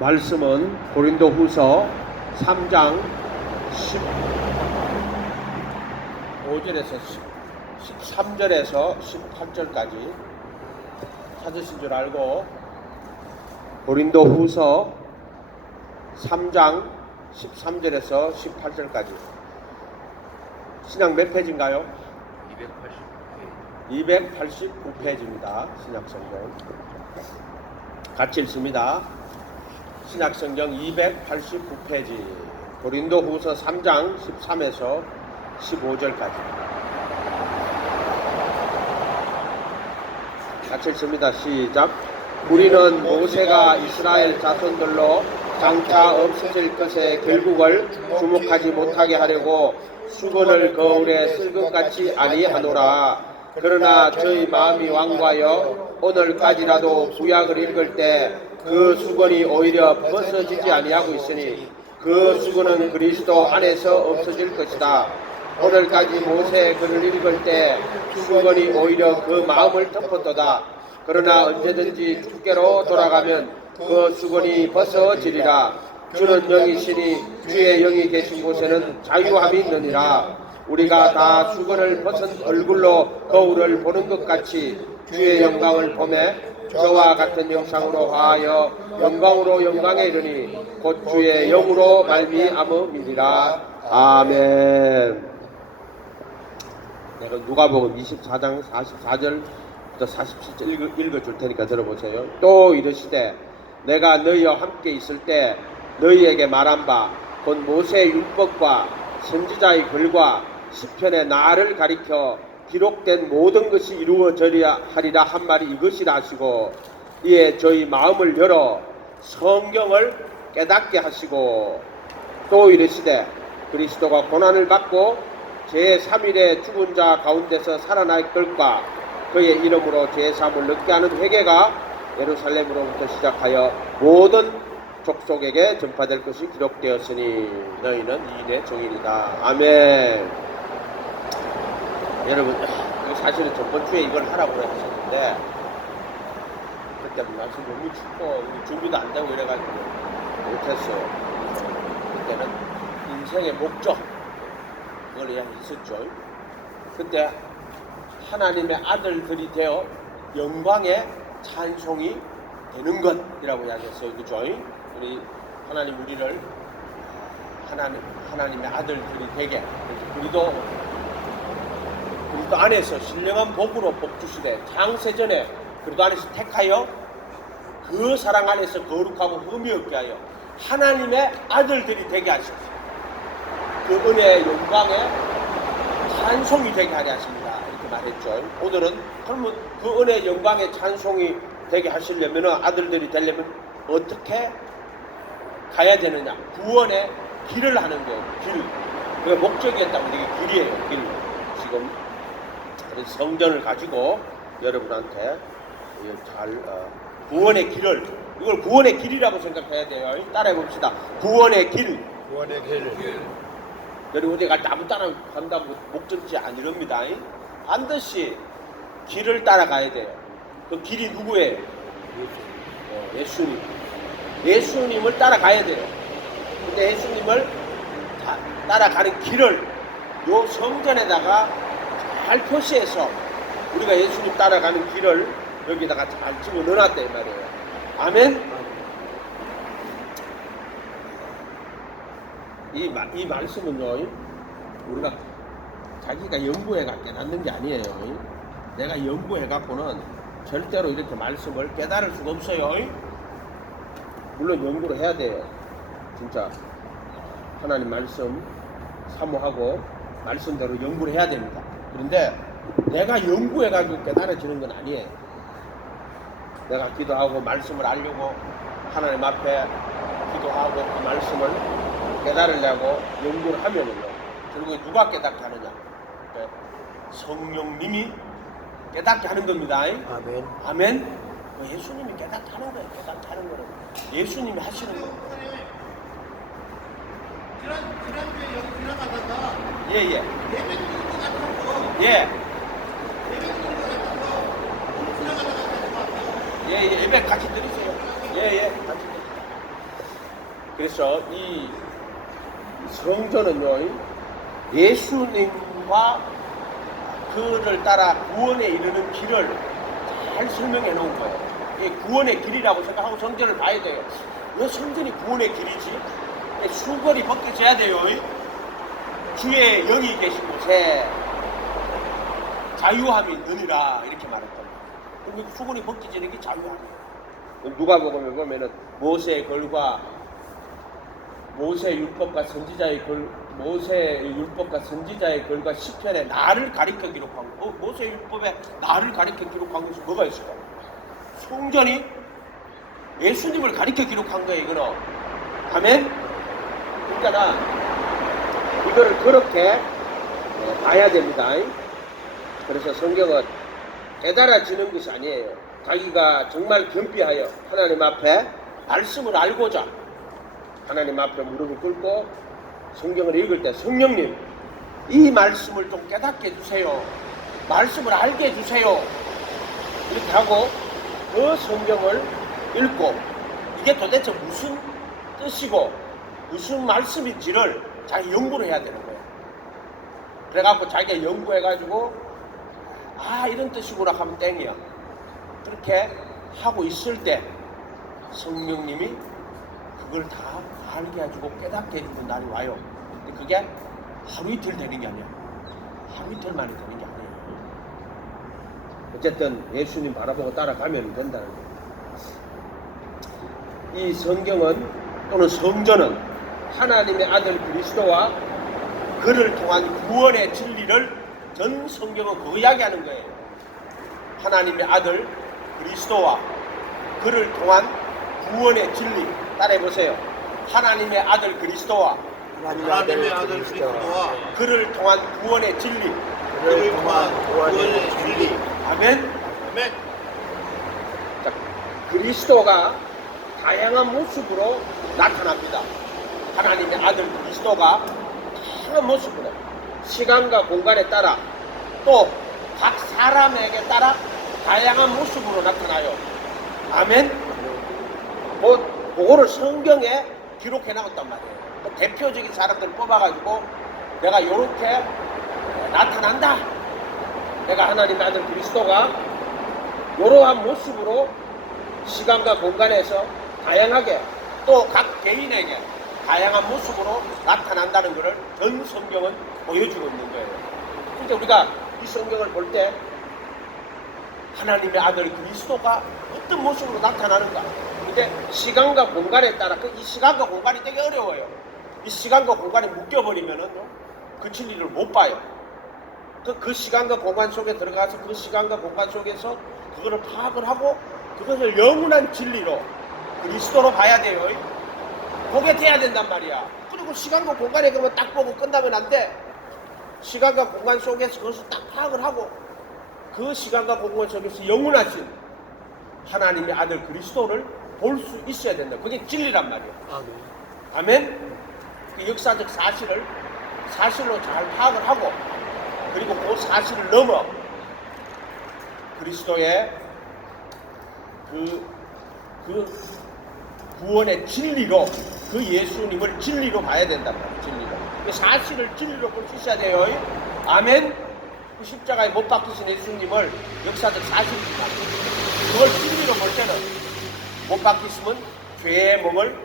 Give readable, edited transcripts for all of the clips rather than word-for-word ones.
말씀은 고린도후서 3장 15절에서 13절에서 18절까지 찾으신 줄 알고, 고린도후서 3장 13절에서 18절까지. 신약 몇 페이지인가요? 289페이지입니다. 신약성경 같이 읽습니다. 신약성경 289페이지, 고린도후서 3장 13에서 15절까지 같이 읽습니다. 시작. 우리는 모세가 이스라엘 자손들로 장차 없어질 것에 결국을 주목하지 못하게 하려고 수건을 거울에 쓸 것 같이 아니하노라. 그러나 저희 마음이 완고하여 오늘까지라도 구약을 읽을 때 그 수건이 오히려 벗어지지 아니하고 있으니 그 수건은 그리스도 안에서 없어질 것이다. 오늘까지 모세의 글을 읽을 때 수건이 오히려 그 마음을 덮었도다. 그러나 언제든지 주께로 돌아가면 그 수건이 벗어지리라. 주는 영이시니 주의 영이 계신 곳에는 자유함이 있느니라. 우리가 다 수건을 벗은 얼굴로 거울을 보는 것 같이 주의 영광을 보매 저와 같은 형상으로 화하여 영광으로 영광에 이르니 곧 주의 영으로 말미암음이니라. 아멘. 내가 누가복음 24장 44절부터 47절 읽어줄 테니까 들어보세요. 또 이르시되 내가 너희와 함께 있을 때 너희에게 말한 바 곧 모세의 율법과 선지자의 글과 시편의 나를 가리켜 기록된 모든 것이 이루어져야 하리라 한 말이 이것이라 하시고, 이에 저희 마음을 열어 성경을 깨닫게 하시고, 또 이르시되 그리스도가 고난을 받고 제3일에 죽은 자 가운데서 살아날 것과 그의 이름으로 제3을 얻게 하는 회개가 예루살렘으로부터 시작하여 모든 족속에게 전파될 것이 기록되었으니 너희는 이인의 증인이다. 아멘. 여러분, 사실은 저번 주에 이걸 하라고 하셨는데 그때 날씨 너무 춥고 준비도 안 되고 이래가지고 못했어요. 그때는 인생의 목적 그걸 이야기했었죠. 그때 하나님의 아들들이 되어 영광의 찬송이 되는 것이라고 이야기했어요. 그죠? 우리 하나님 우리를 하나님의 아들들이 되게, 우리도 안에서 신령한 복으로 복 주시되 창세전에 그리도 안에서 택하여 그 사랑 안에서 거룩하고 흠이 없게 하여 하나님의 아들들이 되게 하십시오. 그 은혜의 영광에 찬송이 되게 하게 하십니다. 이렇게 말했죠. 오늘은 그러면 그 은혜의 영광에 찬송이 되게 하시려면, 아들들이 되려면 어떻게 가야 되느냐? 구원의 길을 하는 거예요. 길. 그게 목적이었다고. 이게 길이에요. 길. 지금 성전을 가지고 여러분한테 잘 구원의 길을, 이걸 구원의 길이라고 생각해야 돼요. 따라해 봅시다. 구원의 길. 구원의 길. 여러분 어디 갈 때 아무 따라 간다고 목적지 아니랍니다. 반드시 길을 따라가야 돼요. 그 길이 누구예요? 예수님. 예수님을 따라가야 돼요. 근데 예수님을 따라가는 길을 요 성전에다가 잘 표시해서 우리가 예수님 따라가는 길을 여기다가 잘 집어 넣어놨다 이 말이에요. 아멘. 이 말씀은요, 우리가 자기가 연구해가 깨닫는 게 아니에요. 내가 연구해갖고는 절대로 이렇게 말씀을 깨달을 수가 없어요. 물론 연구를 해야 돼요. 진짜 하나님 말씀 사모하고 말씀대로 연구를 해야 됩니다. 그런데 내가 연구해가지고 깨달아지는 건 아니에요. 내가 기도하고 말씀을 알려고 하나님 앞에 기도하고 그 말씀을 깨달으려고 연구를 하면은요, 결국에 누가 깨닫게 하느냐? 성령님이 깨닫게 하는 겁니다. 아멘. 아멘. 예수님이 깨닫게 하는 거예요. 깨닫게 하는 거는 예수님이 하시는 거예요. 지난주에 여기 지나가다가 예예. 예배 드리는 것 같아서 예. 예배 드리는 것 같아서 오늘 지나가다가 같이 왔어요. 예예. 예배 같이 드리세요. 예예. 같이 드리세요. 그래서 이 성전은요, 예수님과 그를 따라 구원에 이르는 길을 잘 설명해 놓은 거예요. 이 구원의 길이라고 생각하고 성전을 봐야 돼요. 왜 성전이 구원의 길이지? 수건이 벗겨져야 돼요. 주의 영이 계신 곳에 자유함이 있느니라 이렇게 말했던 거예요. 그럼 수건이 벗겨지는 게 자유함이에요. 누가복음에 보면은 모세의 글과 모세 율법과 선지자의 글과 시편에 나를 가리켜 기록한 거. 모세 율법에 나를 가리켜 기록한 것이 뭐가 있을까? 성전이 예수님을 가리켜 기록한 거예요. 이거는. 아멘. 그러니까 이거를 그렇게 봐야 됩니다. 그래서 성경은 깨달아지는 것이 아니에요. 자기가 정말 겸비하여 하나님 앞에 말씀을 알고자 하나님 앞에 무릎을 꿇고 성경을 읽을 때 성령님 이 말씀을 좀 깨닫게 해주세요. 말씀을 알게 해주세요. 이렇게 하고 그 성경을 읽고 이게 도대체 무슨 뜻이고 무슨 말씀인지를 자기 연구를 해야 되는 거예요. 그래갖고 자기가 연구해가지고 이런 뜻이구나 하면 땡이야. 그렇게 하고 있을 때 성령님이 그걸 다 알게 해주고 깨닫게 해주는 날이 와요. 근데 그게 하루 이틀 되는 게 아니야. 하루 이틀 만에 되는 게 아니에요. 어쨌든 예수님 바라보고 따라가면 된다는 거예요. 이 성경은 또는 성전은 하나님의 아들 그리스도와 그를 통한 구원의 진리를 전 성경은 그거 이야기하는 거예요. 하나님의 아들 그리스도와 그를 통한 구원의 진리 따라해보세요. 하나님의 아들 그리스도와 하나님의 아들 그리스도와 그를 통한 구원의 진리. 그를 통한 구원의 진리. 아멘. 아멘. 자, 그리스도가 다양한 모습으로 나타납니다. 하나님의 아들 그리스도가 다양한 모습으로 시간과 공간에 따라 또 각 사람에게 따라 다양한 모습으로 나타나요. 아멘. 그거를 성경에 기록해 놨단 말이에요. 그 대표적인 사람들 뽑아가지고 내가 이렇게 나타난다. 내가 하나님의 아들 그리스도가 이러한 모습으로 시간과 공간에서 다양하게 또 각 개인에게 다양한 모습으로 나타난다는 것을 전 성경은 보여주고 있는 거예요. 그러니까 우리가 이 성경을 볼 때 하나님의 아들 그리스도가 어떤 모습으로 나타나는가. 근데 시간과 공간에 따라 이 시간과 공간이 되게 어려워요. 이 시간과 공간에 묶여버리면은 그 진리를 못 봐요. 그 시간과 공간 속에 들어가서 그 시간과 공간 속에서 그거를 파악을 하고 그것을 영원한 진리로 그리스도로 봐야 돼요. 그게 돼야 된단 말이야. 그리고 시간과 공간에 그러면 딱 보고 끝나면 안 돼. 시간과 공간 속에서 그것을 딱 파악을 하고 그 시간과 공간 속에서 영원하신 하나님의 아들 그리스도를 볼 수 있어야 된다. 그게 진리란 말이에요. 아멘. 그 역사적 사실로 잘 파악을 하고 그리고 그 사실을 넘어 그리스도의 그 구원의 진리로 그 예수님을 진리로 봐야 된단 말이에요. 진리로. 그 사실을 진리로 볼 수 있어야 돼요. 아멘. 그 십자가에 못 박히신 예수님을 역사적 사실이지만 그걸 진리로 볼 때는 못 박히시면 죄의 몸을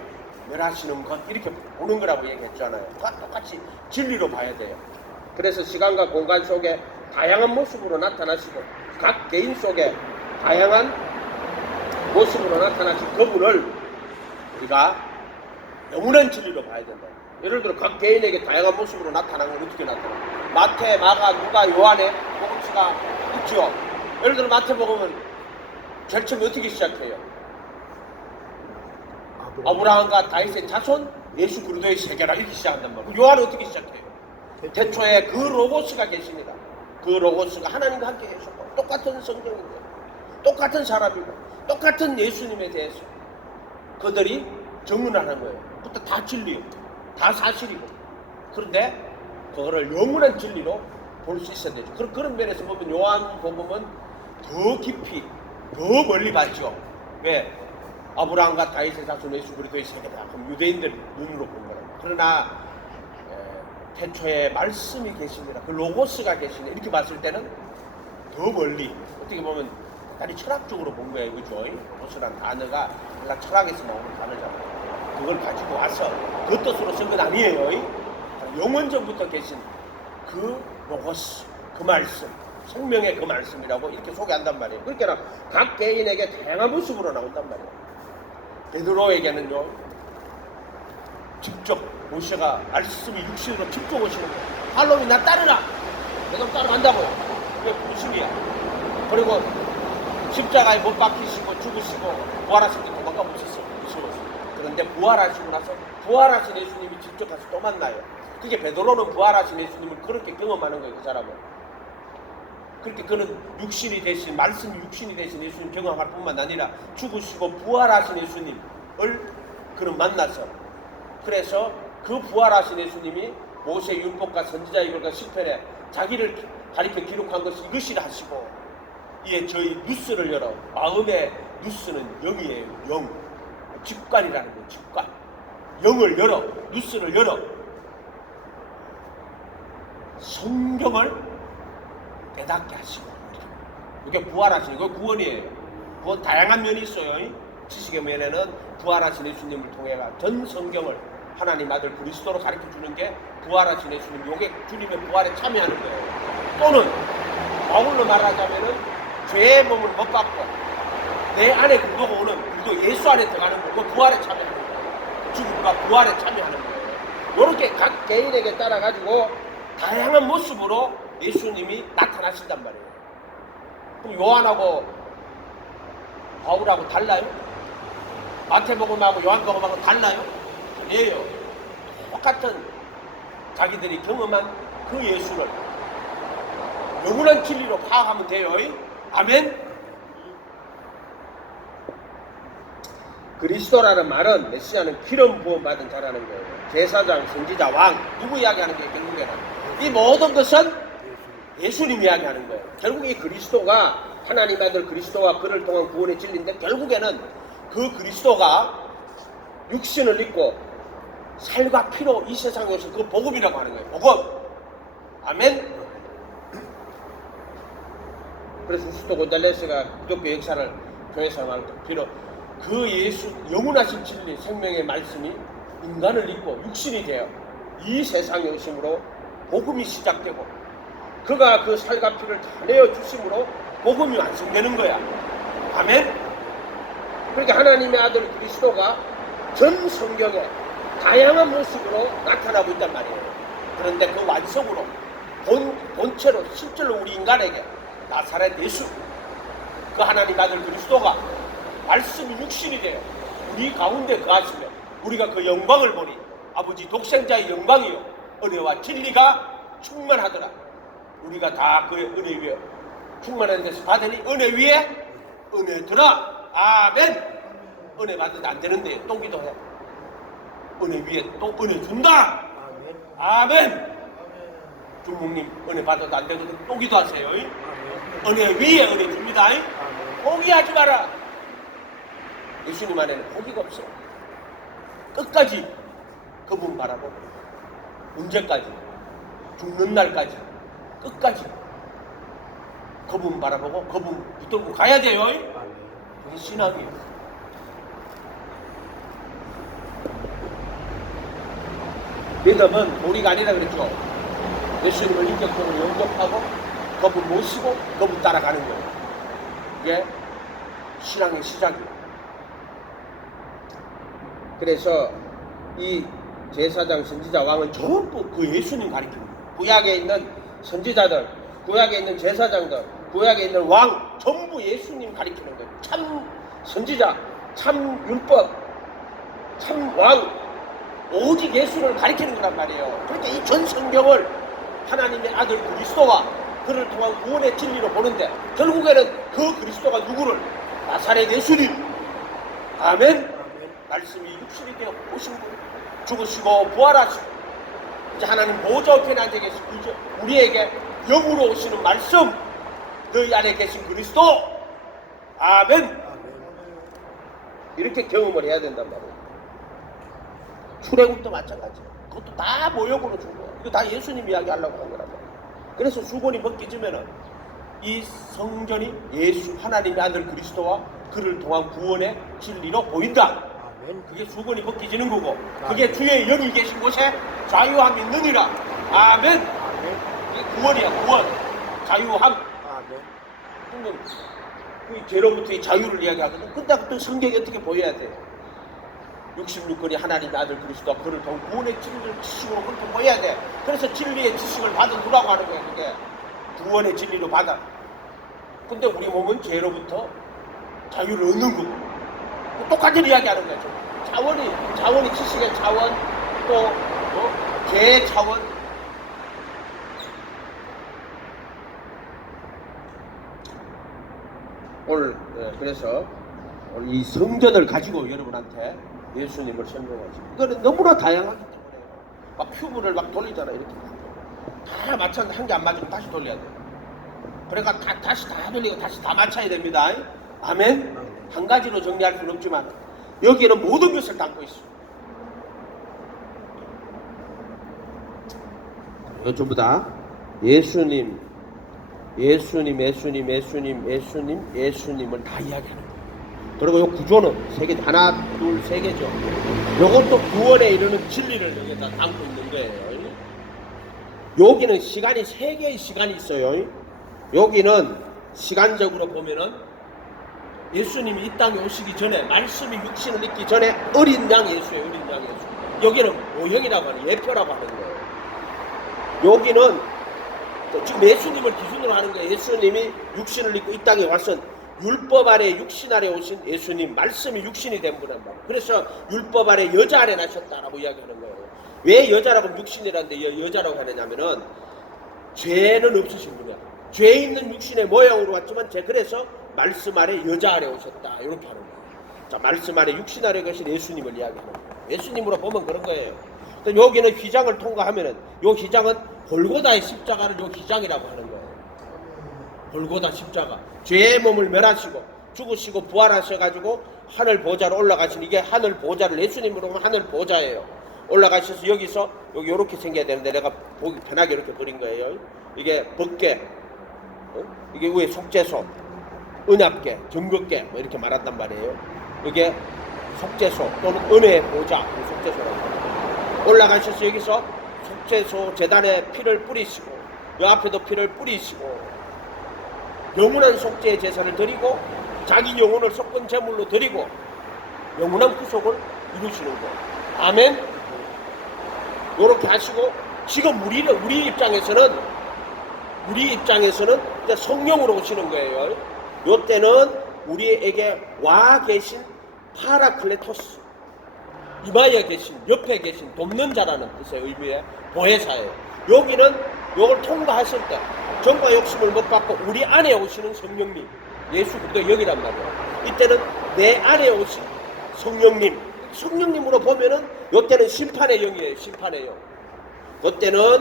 멸하시는 것 이렇게 보는 거라고 얘기했잖아요. 똑같이 진리로 봐야 돼요. 그래서 시간과 공간 속에 다양한 모습으로 나타나시고 각 개인 속에 다양한 모습으로 나타나신 그분을 우리가 영원한 진리로 봐야 된다. 예를 들어 각 개인에게 다양한 모습으로 나타나는 건 어떻게 나타나? 마태, 마가, 누가, 요한의 복음서가 있죠. 예를 들어 마태복음은 제일 처음에 어떻게 시작해요? 아브라함과 다윗의 자손 예수 그리스도의 세계라 이렇게 시작한단 말이에요. 요한은 어떻게 시작해요? 태초에 그 로고스가 계십니다. 그 로고스가 하나님과 함께 계셨고 똑같은 성경인데 똑같은 사람이고 똑같은 예수님에 대해서 그들이 증언하는 거예요. 그것도 다 진리예요. 다 사실이고. 그런데 그거를 영원한 진리로 볼 수 있어야 되죠. 그런 면에서 보면 요한복음은 더 깊이 더 멀리 봤죠. 왜? 아브라함과 다윗의 자손 예수 그리스도의 세계다. 그럼 유대인들 눈으로 본 거예요. 그러나 태초에 말씀이 계십니다. 그 로고스가 계시네. 이렇게 봤을 때는 더 멀리 어떻게 보면 단히 철학적으로 본 거예요. 그죠? 로고스라는 단어가 원래 철학에서 나오는 단어잖아요. 그걸 가지고 와서 그 뜻으로 쓴 건 아니에요. 영원전부터 계신 그 로고스, 그 말씀, 생명의 그 말씀이라고 이렇게 소개한단 말이에요. 그러니까 각 개인에게 다양한 모습으로 나온단 말이에요. 베드로에게는요, 직접 모세가 말씀이 육신으로 직접 오시는 거예요. 할로윈 나 따르라. 내가 따라간다고요. 그게 무슨이야. 그리고 십자가에 못 박히시고 죽으시고 부활하신 게 도망가 못했어요. 무서웠어요. 그런데 부활하시고 나서 부활하신 예수님이 직접 가서 또 만나요. 그게 베드로는 부활하신 예수님을 그렇게 경험하는 거예요. 그 사람은. 그렇게 그는 육신이 되신, 말씀이 육신이 되신 예수님 경험할 뿐만 아니라 죽으시고 부활하신 예수님을 그는 만나서, 그래서 그 부활하신 예수님이 모세 율법과 선지자 이걸과 시편에 자기를 가리켜 기록한 것이 이것이라 하시고, 이에 저희 누스를 열어, 마음의 누스는 영이에요. 영, 직관이라는 거예요. 직관. 영을 열어, 누스를 열어 성경을 깨닫게 하시고, 이게 부활하신, 이거 구원이에요. 구원 다양한 면이 있어요. 지식의 면에는 부활하신 예수님을 통해 전 성경을 하나님 아들 그리스도로 가르쳐 주는 게 부활하신 예수님, 요게 주님의 부활에 참여하는 거예요. 또는 바울로 말하자면은 죄의 몸을 못 받고 내 안에 그리스도가 오는, 그리스도 예수 안에 들어가는 거, 그 부활에 참여하는 거예요. 죽음과 부활에 참여하는 거예요. 이렇게 각 개인에게 따라 가지고 다양한 모습으로 예수님이 나타나신단 말이에요. 그럼 요한하고 바울하고 달라요? 마태복음하고 요한복음하고 달라요? 아니에요. 똑같은 자기들이 경험한 그 예수를 영원한 진리로 파악하면 돼요. 아멘. 그리스도라는 말은 메시아는 기름 부음 받은 자라는 거예요. 제사장, 선지자, 왕, 누구 이야기하는 게 결국에는 이 모든 것은 예수님 이야기하는 거예요. 결국 이 그리스도가 하나님 아들 그리스도와 그를 통한 구원의 진리인데, 결국에는 그 그리스도가 육신을 입고 살과 피로 이 세상에 오신 그 복음이라고 하는 거예요. 복음. 아멘. 그래서 후스토 곤잘레스가 기독교 역사를 교회에서 비록 그 예수 영원하신 진리 생명의 말씀이 인간을 입고 육신이 되어 이 세상에 오심으로 복음이 시작되고, 그가 그 살과 피를 다 내어 주심으로 복음이 완성되는 거야. 아멘. 그러니까 하나님의 아들 그리스도가 전 성경에 다양한 모습으로 나타나고 있단 말이에요. 그런데 그 완성으로 본체로 실제로 우리 인간에게 나사렛 예수, 그 하나님 아들 그리스도가 말씀이 육신이 되어 우리 가운데 거하시며 우리가 그 영광을 보니 아버지 독생자의 영광이요 은혜와 진리가 충만하더라. 우리가 다 그의 은혜 위에 충만한 데서 받으니 은혜 위에 은혜 들어. 아멘. 은혜 받으면 안 되는데 또 기도해. 은혜 위에 또 은혜 준다. 아멘. 중국님 은혜 받아도 안 되거든. 또 기도하세요. 은혜 위에 은혜 줍니다. 포기하지 마라. 예수님 안에는 포기가 없어요. 끝까지 그분 바라보고, 언제까지? 죽는 날까지 끝까지 그분 바라보고 그분 붙들고 가야 돼요. 그게 신학이에요. 믿음은 도리가 아니라 그랬죠. 예수님을 인격적으로 영접하고 그분 모시고 그분 따라가는 거예요. 이게 신앙의 시작이에요. 그래서 이 제사장, 선지자, 왕은 전부 그 예수님 가리킵니다. 구약에 있는 선지자들, 구약에 있는 제사장들, 구약에 있는 왕, 전부 예수님 가리키는 거예요. 참 선지자, 참 율법, 참 왕, 오직 예수를 가리키는 거란 말이에요. 그러니까 이 전 성경을 하나님의 아들 그리스도와 그를 통한 구원의 진리로 보는데, 결국에는 그 그리스도가 누구를? 나사렛 예수님. 아멘. 말씀이 육신이 되어 오신 분, 죽으시고 부활하시고 이제 하나님 보좌 우편에 앉아 계시고 이제 우리에게 영으로 오시는 말씀, 너희 안에 계신 그리스도. 아멘. 이렇게 경험을 해야 된단 말이에요. 출애굽도 마찬가지예요. 그것도 다 모욕으로 준 거예요. 이거 다 예수님 이야기 하려고 한 거란 말이에요. 그래서 수건이 벗겨지면은 이 성전이 예수 하나님의 아들 그리스도와 그를 통한 구원의 진리로 보인다. 그게 수건이 벗겨지는 거고, 그게 주의 영이 계신 곳에 자유함이 있느니라. 아멘. 이게 구원이야, 구원. 자유함. 그러면 그 죄로부터의 자유를 이야기하거든. 근데 또 성경이 어떻게 보여야 돼? 66권이 하나님의 아들 그리스도와 그를 통한 구원의 진리를 지식으로 그렇게 보여야 돼. 그래서 진리의 지식을 받아두라고 하는 거야. 그게 구원의 진리로 받아. 근데 우리 몸은 죄로부터 자유를 얻는 거고, 똑같은 이야기하는 거죠. 차원이 지식의 차원, 또 죄의 차원. 오늘 그래서 오늘 이 성전을 가지고 여러분한테 예수님을 설명하죠. 이거는 너무나 다양하기 때문에 막 큐브를 막 돌리잖아. 이렇게 다 맞췄는데 한 개 안 맞으면 다시 돌려야 돼. 그러니까 다시 다 돌리고 다시 다 맞춰야 됩니다. 아멘. 한 가지로 정리할 수는 없지만 여기에는 모든 것을 담고 있어. 이거 전부 다 예수님을 다 이야기하는 거예요. 그리고 이 구조는 세 개, 하나, 둘, 세 개죠. 이것도 구원에 이르는 진리를 여기다 담고 있는 거예요. 여기는 시간이 세 개의 시간이 있어요. 여기는 시간적으로 보면은 예수님이 이 땅에 오시기 전에, 말씀이 육신을 입기 전에 어린 양 예수예요. 어린 양 예수. 여기는 모형이라고 하는, 예표라고 하는 거예요. 여기는 지금 예수님을 기준으로 하는 거예요. 예수님이 육신을 입고 이 땅에 왔은 율법 아래 육신 아래 오신 예수님, 말씀이 육신이 된 분란 말이에요. 그래서 율법 아래 여자 아래 나셨다라고 이야기하는 거예요. 왜 여자라고 육신이라는데 여자라고 하느냐면은 죄는 없으신 분이야. 죄 있는 육신의 모양으로 왔지만 그래서 말씀 아래 여자 아래 오셨다, 이렇게 하는 거예요. 자, 말씀 아래 육신 아래 계신 예수님을 이야기하는 거예요. 예수님으로 보면 그런 거예요. 여기는 휘장을 통과하면은 요 휘장은 골고다의 십자가를 요 휘장이라고 하는 거예요. 골고다 십자가. 죄의 몸을 멸하시고 죽으시고 부활하셔가지고 하늘 보좌로 올라가신, 이게 하늘 보좌를 예수님으로 보면 하늘 보좌예요. 올라가셔서 여기서 여기 이렇게 생겨야 되는데 내가 보기 편하게 이렇게 그린 거예요. 이게 법궤, 이게 위에 속죄소, 은합궤, 정법궤 뭐 이렇게 말한단 말이에요. 이게 속죄소 또는 은혜의 보좌, 속죄소라고 합니다. 올라가셔서 여기서 속죄소 제단에 피를 뿌리시고 이 앞에도 피를 뿌리시고 영원한 속죄의 제사를 드리고 자기 영혼을 속건 제물로 드리고 영원한 구속을 이루시는 거예요. 아멘. 이렇게 하시고 지금 우리 입장에서는 이제 성령으로 오시는 거예요. 이때는 우리에게 와 계신 파라클레토스, 이마에 계신, 옆에 계신 돕는 자라는 뜻의 의미의 보혜사예요. 여기는 이걸 통과하실 때 정과 욕심을 못 받고 우리 안에 오시는 성령님, 예수 그리스도 여기란 말이에요. 이때는 내 안에 오신 성령님으로 보면은 이때는 심판의 영이에요. 심판의 영. 이때는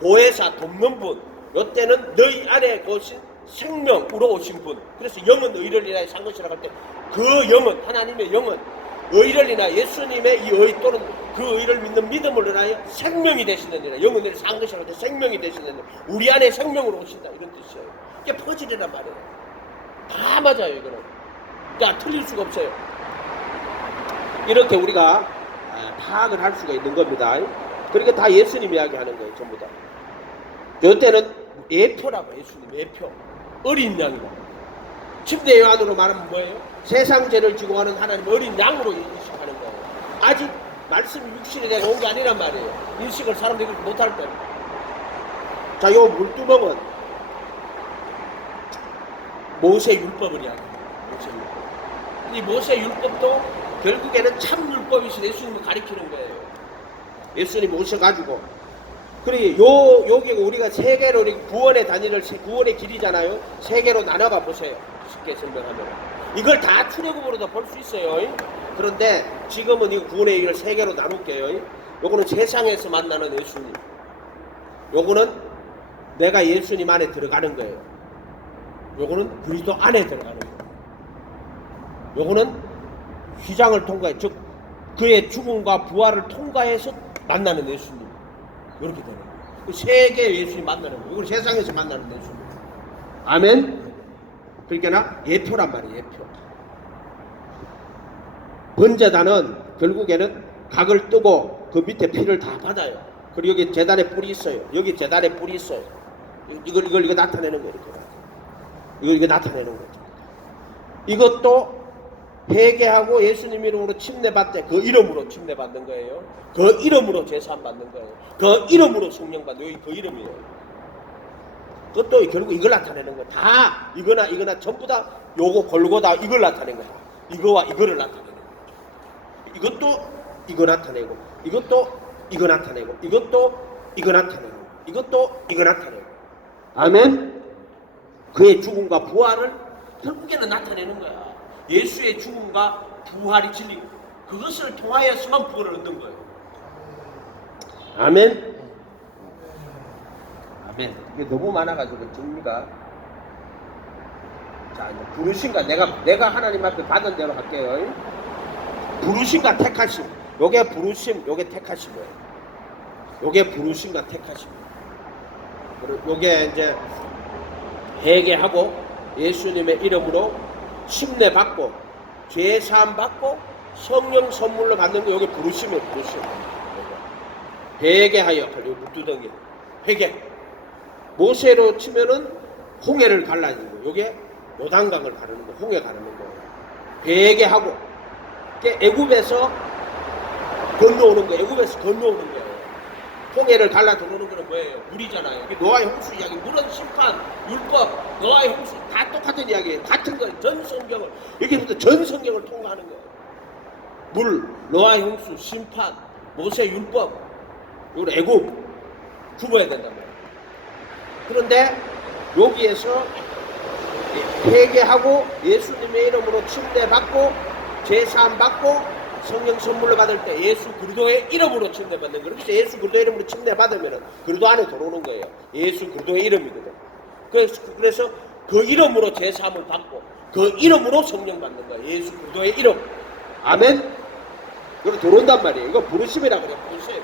보혜사, 돕는 분. 이때는 너희 안에 오신 생명으로 오신 분. 그래서 영은 의를 인하여 산 것이라고 할 때 그 영은, 하나님의 영은 의를 인하여 예수님의 이 의 또는 그 의를 믿는 믿음을 인하여 생명이 되시느니라. 영은 의를 산 것이라고 할 때 생명이 되시느니라. 우리 안에 생명으로 오신다, 이런 뜻이에요. 이게 퍼즐이란 말이에요. 다 맞아요. 이거는 야, 틀릴 수가 없어요. 이렇게 우리가 파악을 할 수가 있는 겁니다. 그러니까 다 예수님 이야기하는 거예요. 전부 다. 이때는 예표라고, 예수님 예표, 어린 양이라고. 침대 요한으로 말하면 뭐예요? 세상 죄를 지고 가는 하나님 어린 양으로 인식하는 거예요. 아직 말씀이 육신이 되어 온 게 아니란 말이에요. 인식을 사람들이 못할 때. 자, 요 물두멍은 모세 율법을 이야기해요. 모세 율법. 이 모세 율법도 결국에는 참 율법이신 예수님을 가리키는 거예요. 예수님이 오셔가지고. 그리고 여기 우리가 세 개로 구원의 단위를, 구원의 길이잖아요. 세 개로 나눠가 보세요. 쉽게 설명하면. 이걸 다 출애굽으로도 볼 수 있어요. 그런데 지금은 이 구원의 길을 세 개로 나눌게요. 요거는 세상에서 만나는 예수님. 요거는 내가 예수님 안에 들어가는 거예요. 요거는 그리스도 안에 들어가는 거예요. 요거는 휘장을 통과해, 즉 그의 죽음과 부활을 통과해서 만나는 예수님. 이렇게 되는 거예요. 세계 예수님 만나는 거예요. 이걸 세상에서 만나는 예수님. 아멘. 그러니까 예표란 말이에요. 예표. 번제단은 결국에는 각을 뜨고 그 밑에 피를 다 받아요. 그리고 여기 제단에 뿔이 있어요. 여기 제단에 뿔이 있어요. 이걸 나타내는 거예요. 이거 나타내는 거죠. 이것도 회개하고 예수님 이름으로 침례받되 그 이름으로 침례받는 거예요. 그 이름으로 제사함 받는 거예요. 그 이름으로 성령 받는 거예요. 그 이름이에요. 그것도 결국 이걸 나타내는 거예요. 다 이거나 전부 다 요거 골고다 이걸 나타낸 거야. 이거와 이거를 나타내는 거예요. 이것도 이거 나타내고, 이것도 이거 나타내고, 이것도 이거 나타내고, 이것도 이거 나타내고. 아멘. 그의 죽음과 부활을 결국에는 나타내는 거야. 예수의 죽음과 부활이 진리, 그것을 통하여서만 부활을 얻는 거예요. 아멘. 아멘. 이게 너무 많아가지고 정리가. 자, 이제 부르신가, 내가 하나님 앞에 받은 대로 할게요. 부르신가 택하심. 요게 부르심, 요게 택하심이에요. 요게 부르심과 택하심. 요게 이제 회개하고 예수님의 이름으로 침례 받고 죄 사함 받고 성령 선물로 받는 거 요게 부르심이에요. 부르심. 회개하여 요 물두덩이 회개. 모세로 치면은 홍해를 갈라지는 거. 요게 요단강을 가르는 거. 홍해 가르는 거. 회개하고 애굽에서 건너오는 거예요. 애굽에서 건너오는 거예요. 홍해를 갈라 들어오는 거는 뭐예요? 물이잖아요. 노아의 홍수 이야기, 물은 심판, 율법, 노아의 홍수 다 똑같은 이야기예요. 같은 거예요. 전 성경을 여기부터 전 성경을 통과하는 거예요. 물, 노아의 홍수, 심판, 모세 율법, 이걸 애굽 구분해야 된단 말이에요. 그런데 여기에서 회개하고 예수님의 이름으로 침례받고 제사함 받고 성령 선물로 받을 때 예수 그리스도의 이름으로 침례받는 거예요. 그래서 예수 그리스도의 이름으로 침례받으면 그리스도 안에 들어오는 거예요. 예수 그리스도의 이름이거든. 그래서 그 이름으로 제사함을 받고 그 이름으로 성령 받는 거예요. 예수 그리스도의 이름. 아멘. 그리고 들어온단 말이에요. 이거 부르심이라고 그래요. 부르심.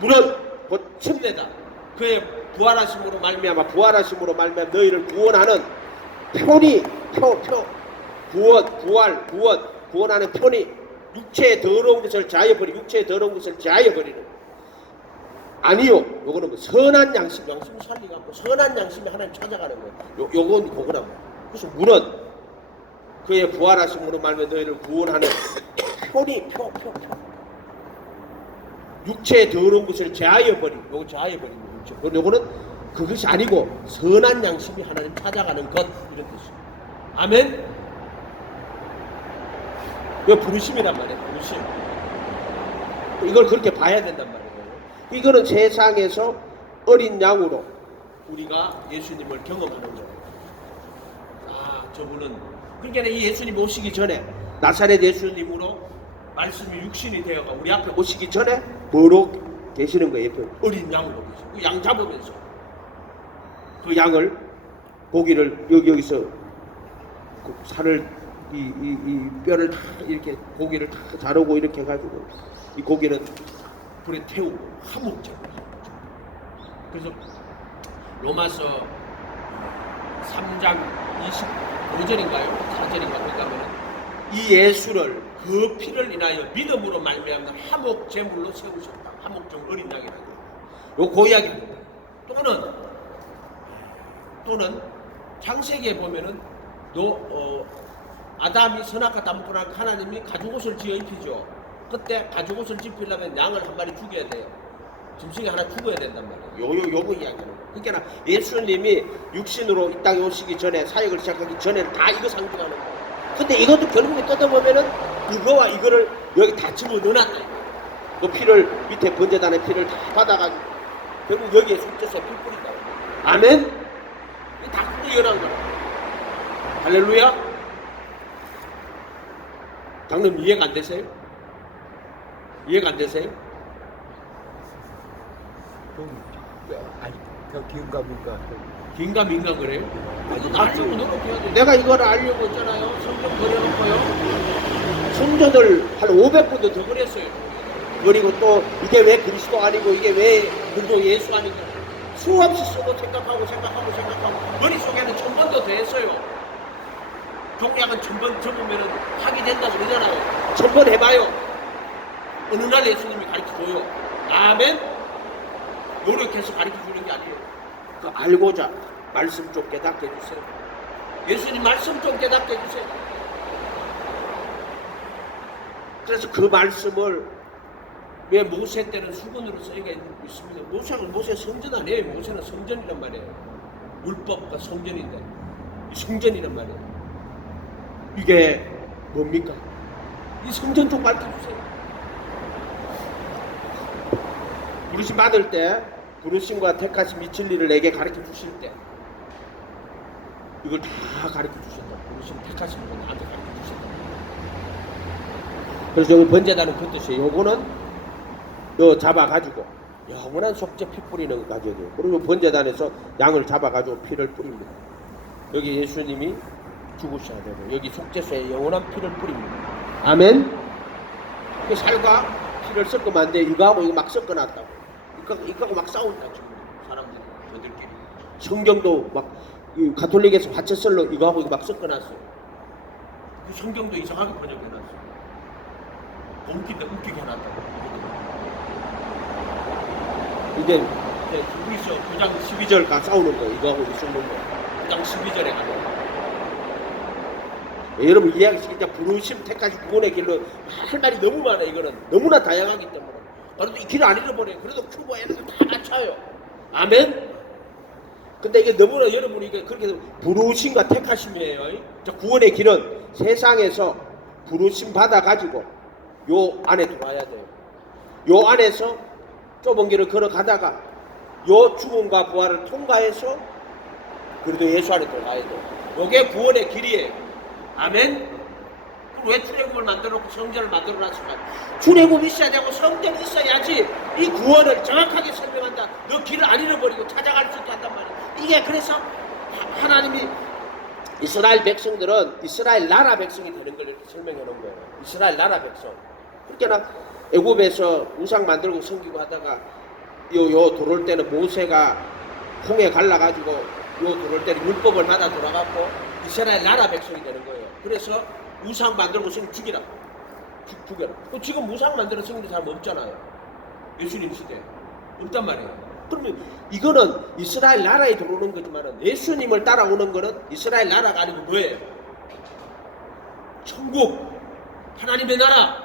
물은 곧 침례다. 그의 부활하심으로 말미암아 너희를 구원하는 표니 구원하는 편이 육체의 더러운 것을 제하여버리는 아니요. 요거는 뭐 선한 양심 살리가 고 선한 양심이 하나님 찾아가는 거예요. 요건 그거란 말이에요. 그래서 물은 그의 부활하심으로 말미암아 너희를 구원하는 편이 표 육체의 더러운 것을 제하여버리는 거죠. 요거는 그것이 아니고 선한 양심이 하나님 찾아가는 것 이런 뜻이에요. 아멘. 이거 부르심이란 말이에요. 부르심. 이걸 그렇게 봐야 된단 말이에요. 이거는 세상에서 어린 양으로 우리가 예수님을 경험하는 거예요. 아, 저분은 그러니까 이 예수님 오시기 전에 나사렛 예수님으로 말씀이 육신이 되어가 우리 앞에 오시기 전에 뭐로 계시는 거예요. 어린 양으로 계시고 양 잡으면서 그 양을 고기를 여기서 그 살을 이 뼈를 다 이렇게 고기를 다 자르고 이렇게 해가지고 이 고기는 불에 태우고 화목제로 그래서 로마서 3장 25절인가요? 4절인가 그러니까 이 예수를 그 피를 인하여 믿음으로 말미암는 화목제물로 세우셨다. 화목제물 어린 양이라는 요 고이야기 합니다. 또는 창세기에 보면은 아담이 선악과 따먹고 나니까 하나님이 가죽옷을 지어 입히죠. 그때 가죽옷을 입히려면 양을 한 마리 죽여야 돼요. 짐승이 하나 죽어야 된단 말이에요. 요거 이야기하는 거예요. 그러니까 예수님이 육신으로 이 땅에 오시기 전에 사역을 시작하기 전에는 다 이거 상징하는 거예요. 근데 이것도 결국에 뜯어보면은 이거와 이거를 여기 다 집어넣어놨다. 그 피를 밑에 번제단의 피를 다 받아가지고 결국 여기에 숫져서 피 뿌린다. 아멘. 다 꾸려난 거야. 할렐루야. 장님 이해가 안 되세요? 이해가 안 되세요? 아니, 더 긴가민가. 긴가민가 그래요? 알려고 노력해야 돼. 내가 이걸 알려고 했잖아요. 성경 버려놓고요. 성전을 한 500번도 더 그랬어요. 그리고 또 이게 왜 그리스도 아니고 이게 왜 그리고 예수 아닌가 수없이 써도 생각하고 머릿속에는 1000번도 더 했어요. 종약은 1000번 접으면 하게 된다고 그러잖아요. 1000번 해봐요. 어느 날 예수님이 가르쳐줘요. 아멘. 노력해서 가르쳐주는 게 아니에요. 그 알고자 말씀 좀 깨닫게 해주세요. 예수님 말씀 좀 깨닫게 해주세요. 그래서 그 말씀을 왜 모세 때는 수건으로 쓰이게 있습니다. 모세 성전 아니에요. 모세는 성전이란 말이에요. 율법과 성전인데 성전이란 말이에요. 이게 뭡니까? 이 성전 좀 밝혀주세요. 부르심 받을 때 부르심과 택하심 이 진리를 내게 가르쳐 주실 때 이걸 다 가르쳐 주신다. 부르심 택하심을 나한테 가르쳐 주신다. 그래서 여기 번제단은 그 뜻이에요. 요거는 요 잡아가지고 영원한 속죄 피 뿌리는 거 가져야 돼요. 그리고 번제단에서 양을 잡아가지고 피를 뿌립니다. 여기 예수님이 죽으셔야 되고 여기 속죄소에 영원한 피를 뿌립니다. 아멘. 그 살과 피를 섞으면 안 돼. 이거하고 이거 막 섞어놨다고. 이거하고 막 싸운다 지금 사람들이 저들끼리. 성경도 막 가톨릭에서 화채설로 이거하고 이거 막 섞어놨어요. 그 성경도 이상하게 번역해놨어요. 웃기게 해놨다고. 이제 우리서 9장 12절과 싸우는 거 이거하고 이거 섞는 거. 9장 12절에 가면. 여러분 이해하시겠죠? 부르심 택하시 구원의 길로 할 말이 너무 많아요. 이거는 너무나 다양하기 때문에 그래도 이 길을 안 잃어버려요. 그래도 큐브 애들 다 맞춰요. 아멘. 근데 이게 너무나 여러분이 이게 그렇게 부르심과 택하심이에요. 구원의 길은 세상에서 부르심 받아가지고 요 안에 들어와야 돼요. 요 안에서 좁은 길을 걸어가다가 요 죽음과 부활을 통과해서 그래도 예수 안에 들어가야 돼요. 요게 구원의 길이에요. 아멘. 그럼 왜 출애굽을 만들어놓고 성전을 만들어놨을까? 출애굽이 있어야 되고 성전이 있어야지 이 구원을 정확하게 설명한다. 너 길을 안 잃어버리고 찾아갈 수 있게 한단 말이야. 이게 그래서 하나님이 이스라엘 백성들은 이스라엘 나라 백성이 되는 걸 이렇게 설명해 놓은 거예요. 이스라엘 나라 백성. 그렇게나 애굽에서 우상 만들고 섬기고 하다가 요 들어올 때는 모세가 홍해 갈라가지고 요 들어올 때는 율법을 받아 돌아갔고 이스라엘 나라 백성이 되는 거예요. 그래서 우상 만들고 성경 죽이라. 죽여라. 지금 우상 만들어 성기는 사람 없잖아요. 예수님 시대에. 없단 말이에요. 그러면 이거는 이스라엘 나라에 들어오는 거지만 예수님을 따라오는 거는 이스라엘 나라가 아니고 뭐예요? 천국. 하나님의 나라.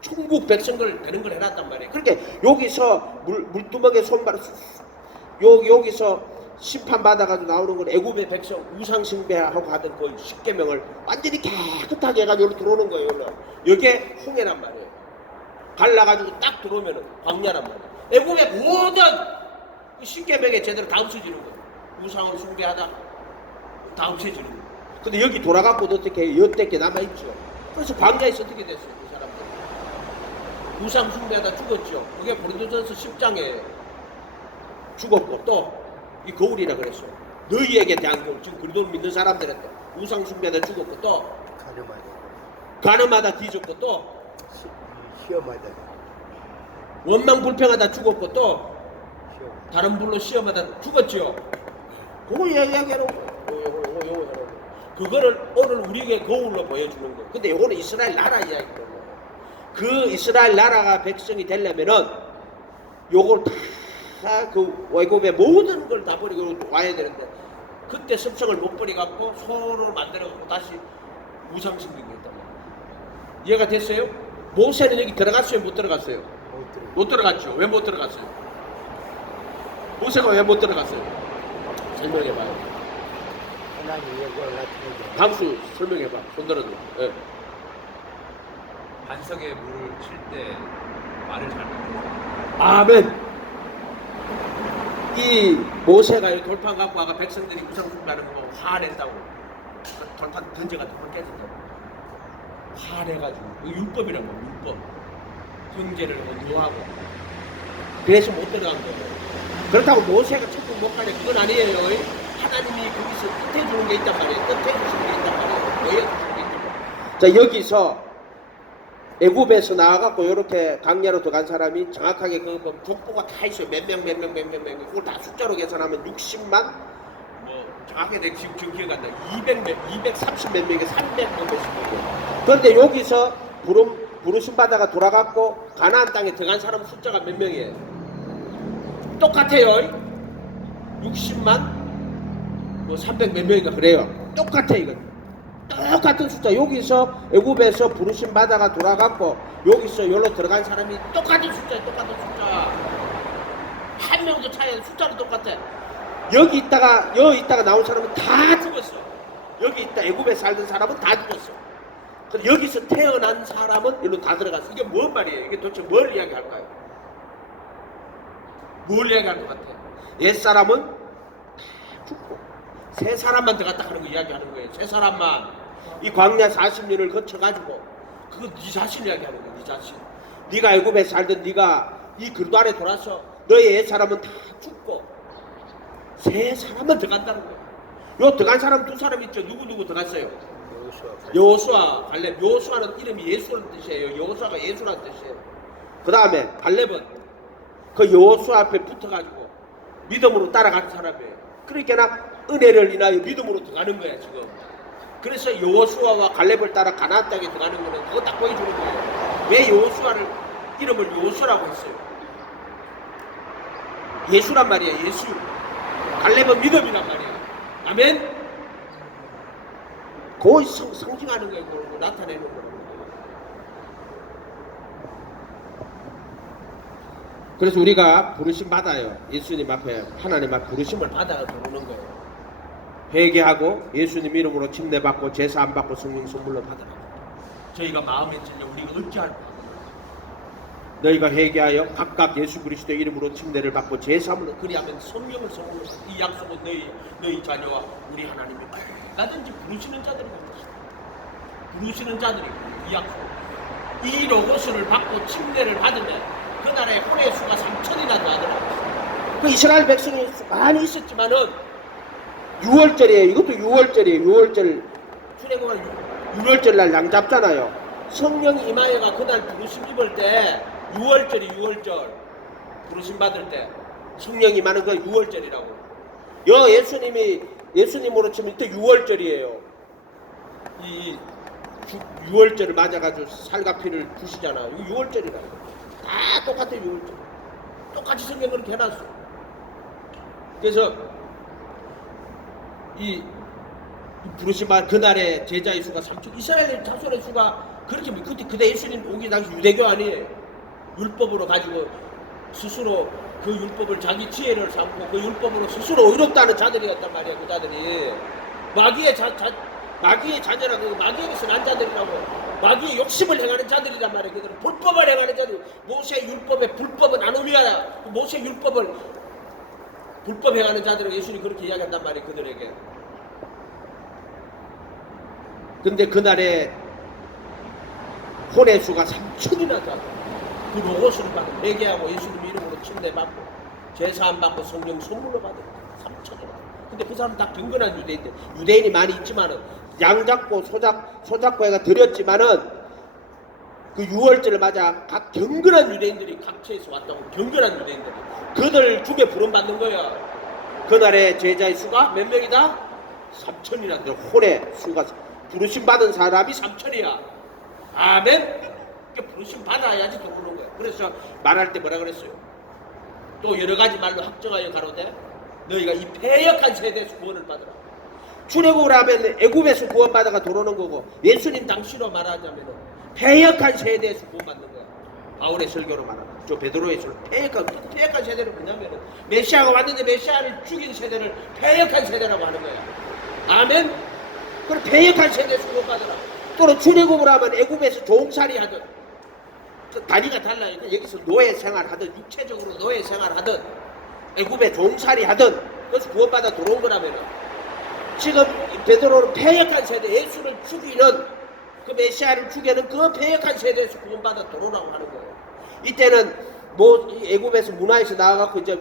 천국 백성들 되는 걸 해놨단 말이에요. 그렇게 여기서 물두멍에 손발 여기서 심판 받아가지고 나오는 건 애굽의 백성 우상 숭배하고 하던 그 10계명을 완전히 깨끗하게 해가지고 들어오는 거예요. 여기에 홍해란 말이에요. 갈라가지고 딱 들어오면은 광야란 말이에요. 애굽의 모든 10계명에 제대로 다 없어지는 거예요. 우상을 숭배하다 다 없어지는 거예요. 근데 여기 돌아가고도 어떻게 여태께 남아있죠. 그래서 광야에서 어떻게 됐어요? 그 사람들 우상 숭배하다 죽었죠. 그게 고린도전서 10장에 죽었고 또 이 거울이라 그랬어요. 너희에게 대한 거울. 지금 그리스도를 믿는 사람들한테 우상 숭배하다 죽었고 또 가늠하다 뒤졌고 또 시험하다 원망 불평하다 죽었고 또 다른 불로 시험하다 죽었죠. 그거 이야기하는 거예요. 그거를 오늘 우리에게 거울로 보여주는 거예요. 근데 이거는 이스라엘 나라 이야기거든요. 그 이스라엘 나라가 백성이 되려면은 요걸 다 그 외국의 모든 걸 다 버리고 와야 되는데 그때 습성을 못 버리갖고 소를 만들어갖고 다시 우상 숭배를 했단 말이에요. 이해가 됐어요? 모세는 여기 들어갔어요? 못 들어갔어요? 못 들어갔죠. 왜 못 들어갔어요? 모세가 왜 못 들어갔어요? 설명해봐요. 하나님의 걸 나타내죠. 강수 설명해봐. 손 들어줘. 네. 반석에 물을 칠 때 말을 잘못해서 아멘. 이 모세가 이 돌판 갖고 와가 백성들이 우상 숭배하는 거 화냈다고. 돌판 던져가지고 돌 깨졌다고. 화내가지고 율법이란 거 율법. 형제를 노하고. 그래서 못 들어간 거예요. 그렇다고 모세가 천국 못 가냐 그건 아니에요. 하나님이 거기서 뜻해 주는 게 있단 말이에요. 뜻해 주시는 게 있단 말이에요. 보여주시는 게 있단 말이에요. 자 여기서 애굽에서 나와갖고 이렇게 강야로 들어간 사람이 정확하게 그 족보가 다 있어요. 몇 명 그걸 다 숫자로 계산하면 60만 뭐 정확하게 내가 지금 기억 안 나. 230 몇 명에 300 몇 명씩. 그런데 여기서 부르심 바다가 돌아갔고 가나안 땅에 들어간 사람 숫자가 몇 명이에요? 똑같아요. 60만 뭐 300 몇 명인가 그래요. 똑같아 이거. 똑같은 숫자. 여기서 애굽에서 부르심 바다가 돌아갔고 여기서 여기로 들어간 사람이 똑같은 숫자. 한 명도 차이 안 숫자는 똑같아. 여기 있다가 나온 사람은 다 죽었어. 여기 있다 애굽에 살던 사람은 다 죽었어. 그럼 여기서 태어난 사람은 일로 다 들어갔어. 이게 뭔 말이에요? 이게 도대체 뭘 이야기할까요? 뭘 이야기할 것 같아요? 옛 사람은 다 죽고 새 사람만 들어갔다 하는 거 이야기하는 거예요. 새 사람만 이 광야 40년을 거쳐가지고 그거 네 자신 이야기하는 거예요. 네 자신. 네가 애굽에 살던 네가 이 그릇 안에 돌아서 너의 옛 사람은 다 죽고 새 사람만 들어간다는 거예요. 요 들어간 사람 두 사람 있죠. 누구 들어갔어요? 여호수아, 갈렙. 여호수아는 이름이 예수라는 뜻이에요. 여호수아가 예수라는 뜻이에요. 그 다음에 갈렙은 그 여호수아 앞에 붙어가지고 믿음으로 따라가는 사람이에요. 그러니까 은혜를 인하여 믿음으로 들어가는 거야 지금. 그래서 여호수아와 갈렙을 따라 가나안 땅에 들어가는 거는 그거 딱 보여주는 거예요. 왜 여호수아를 이름을 여호수아라고 했어요? 예수란 말이야. 예수. 갈렙은 믿음이란 말이야. 아멘. 거의 상징하는 거예요. 그걸 나타내는 거예요. 그래서 우리가 부르심 받아요. 예수님 앞에 하나님 앞에 부르심을 받아 들어오는 거예요. 회개하고 예수님 이름으로 침례받고 제사 안 받고 성령 선물로 받아라. 저희가 마음에 찔려 우리가 어찌할 너희가 회개하여 각각 예수 그리스도의 이름으로 침례를 받고 제사함으로 그리하면 성령을 선물로 이 약속은 너희 자녀와 우리 하나님이 얼마든지 부르시는 자들이 것이다. 부르시는 자들이 이 약속 이 로고스를 받고 침례를 받으면 그날의 혼의 수가 3천이나 나더라. 그 이스라엘 백성이 많이 있었지만은 6월절이에요. 이것도 6월절이에요. 6월절 출애굽은 6월절 날 양 잡잖아요. 성령 이마에가 그날 부르심 입을 때 6월절이 6월절 부르심 받을 때 성령 이마는 그 6월절이라고. 예수님으로 치면 이때 6월절이에요. 이 6월절을 맞아가지고 살과 피를 부시잖아요. 이거 6월절이라고. 다 똑같아요. 6월절. 똑같이 성경 그렇게 해놨어. 그래서 이 부르심 받 그날의 제자의 수가 3천. 이스라엘 자손의 수가 그렇게 그때 예수님 오기 당시 유대교 아니에요. 율법으로 가지고 스스로 그 율법을 자기 지혜를 삼고 그 율법으로 스스로 의롭다는 자들이었단 말이에요. 그 자들이 마귀의 자녀라고 마귀에게서 난 자들이라고 마귀의 욕심을 행하는 자들이란 말이에요. 그들은 불법을 행하는 자들. 모세 율법의 불법은 안 의미하라. 모세 율법을 불법 행하는 자들을 예수님이 그렇게 이야기한단 말이에요. 그들에게. 근데 그날에 혼의 수가 3천이나 자들. 그 로고스를 받은 회개하고 예수님 이름으로 침례받고 제사 안 받고 성령 선물로 받은 3천이나. 근데 그 사람 다 경건한 유대인들. 유대인이 많이 있지만은 양 잡고 소 잡고 해가 드렸지만은 그 6월절을 맞아 각 경건한 유대인들이 각처에서 왔다고. 경건한 유대인들이 그들 중에 부름받는 거야. 그날의 제자의 수가 몇 명이다? 3천이나 돼. 혼의 수가 부르심 받은 사람이 3천이야. 아멘. 부르심 받아야지 들어오는 거야. 그래서 말할 때 뭐라 그랬어요? 또 여러 가지 말로 확정하여 가로되 너희가 이 패역한 세대에서 구원을 받으라. 출애굽을 하면 애굽에서 구원받아가 들어오는 거고 예수님 당시로 말하자면 패역한 세대에서 구원받는 거야. 바울의 설교로 말하면 저 베드로의 설교 패역한 세대는 뭐냐면 메시아가 왔는데 메시아를 죽인 세대를 패역한 세대라고 하는 거야. 아멘. 그럼 패역한 세대에서 구원받으라. 또는 출애굽을 하면 애굽에서 종살이 하든 단위가 달라요. 여기서 노예 생활하든 육체적으로 노예 생활하든 애굽에 종살이 하든 그래서 구원받아 들어온 거라면 지금 베드로는 패역한 세대 예수를 죽이는 그 메시아를 죽이는 그 패역한 세대에서 구원받아 들어오라고 하는 거예요. 이때는 애굽에서 문화에서 나와갖고 이제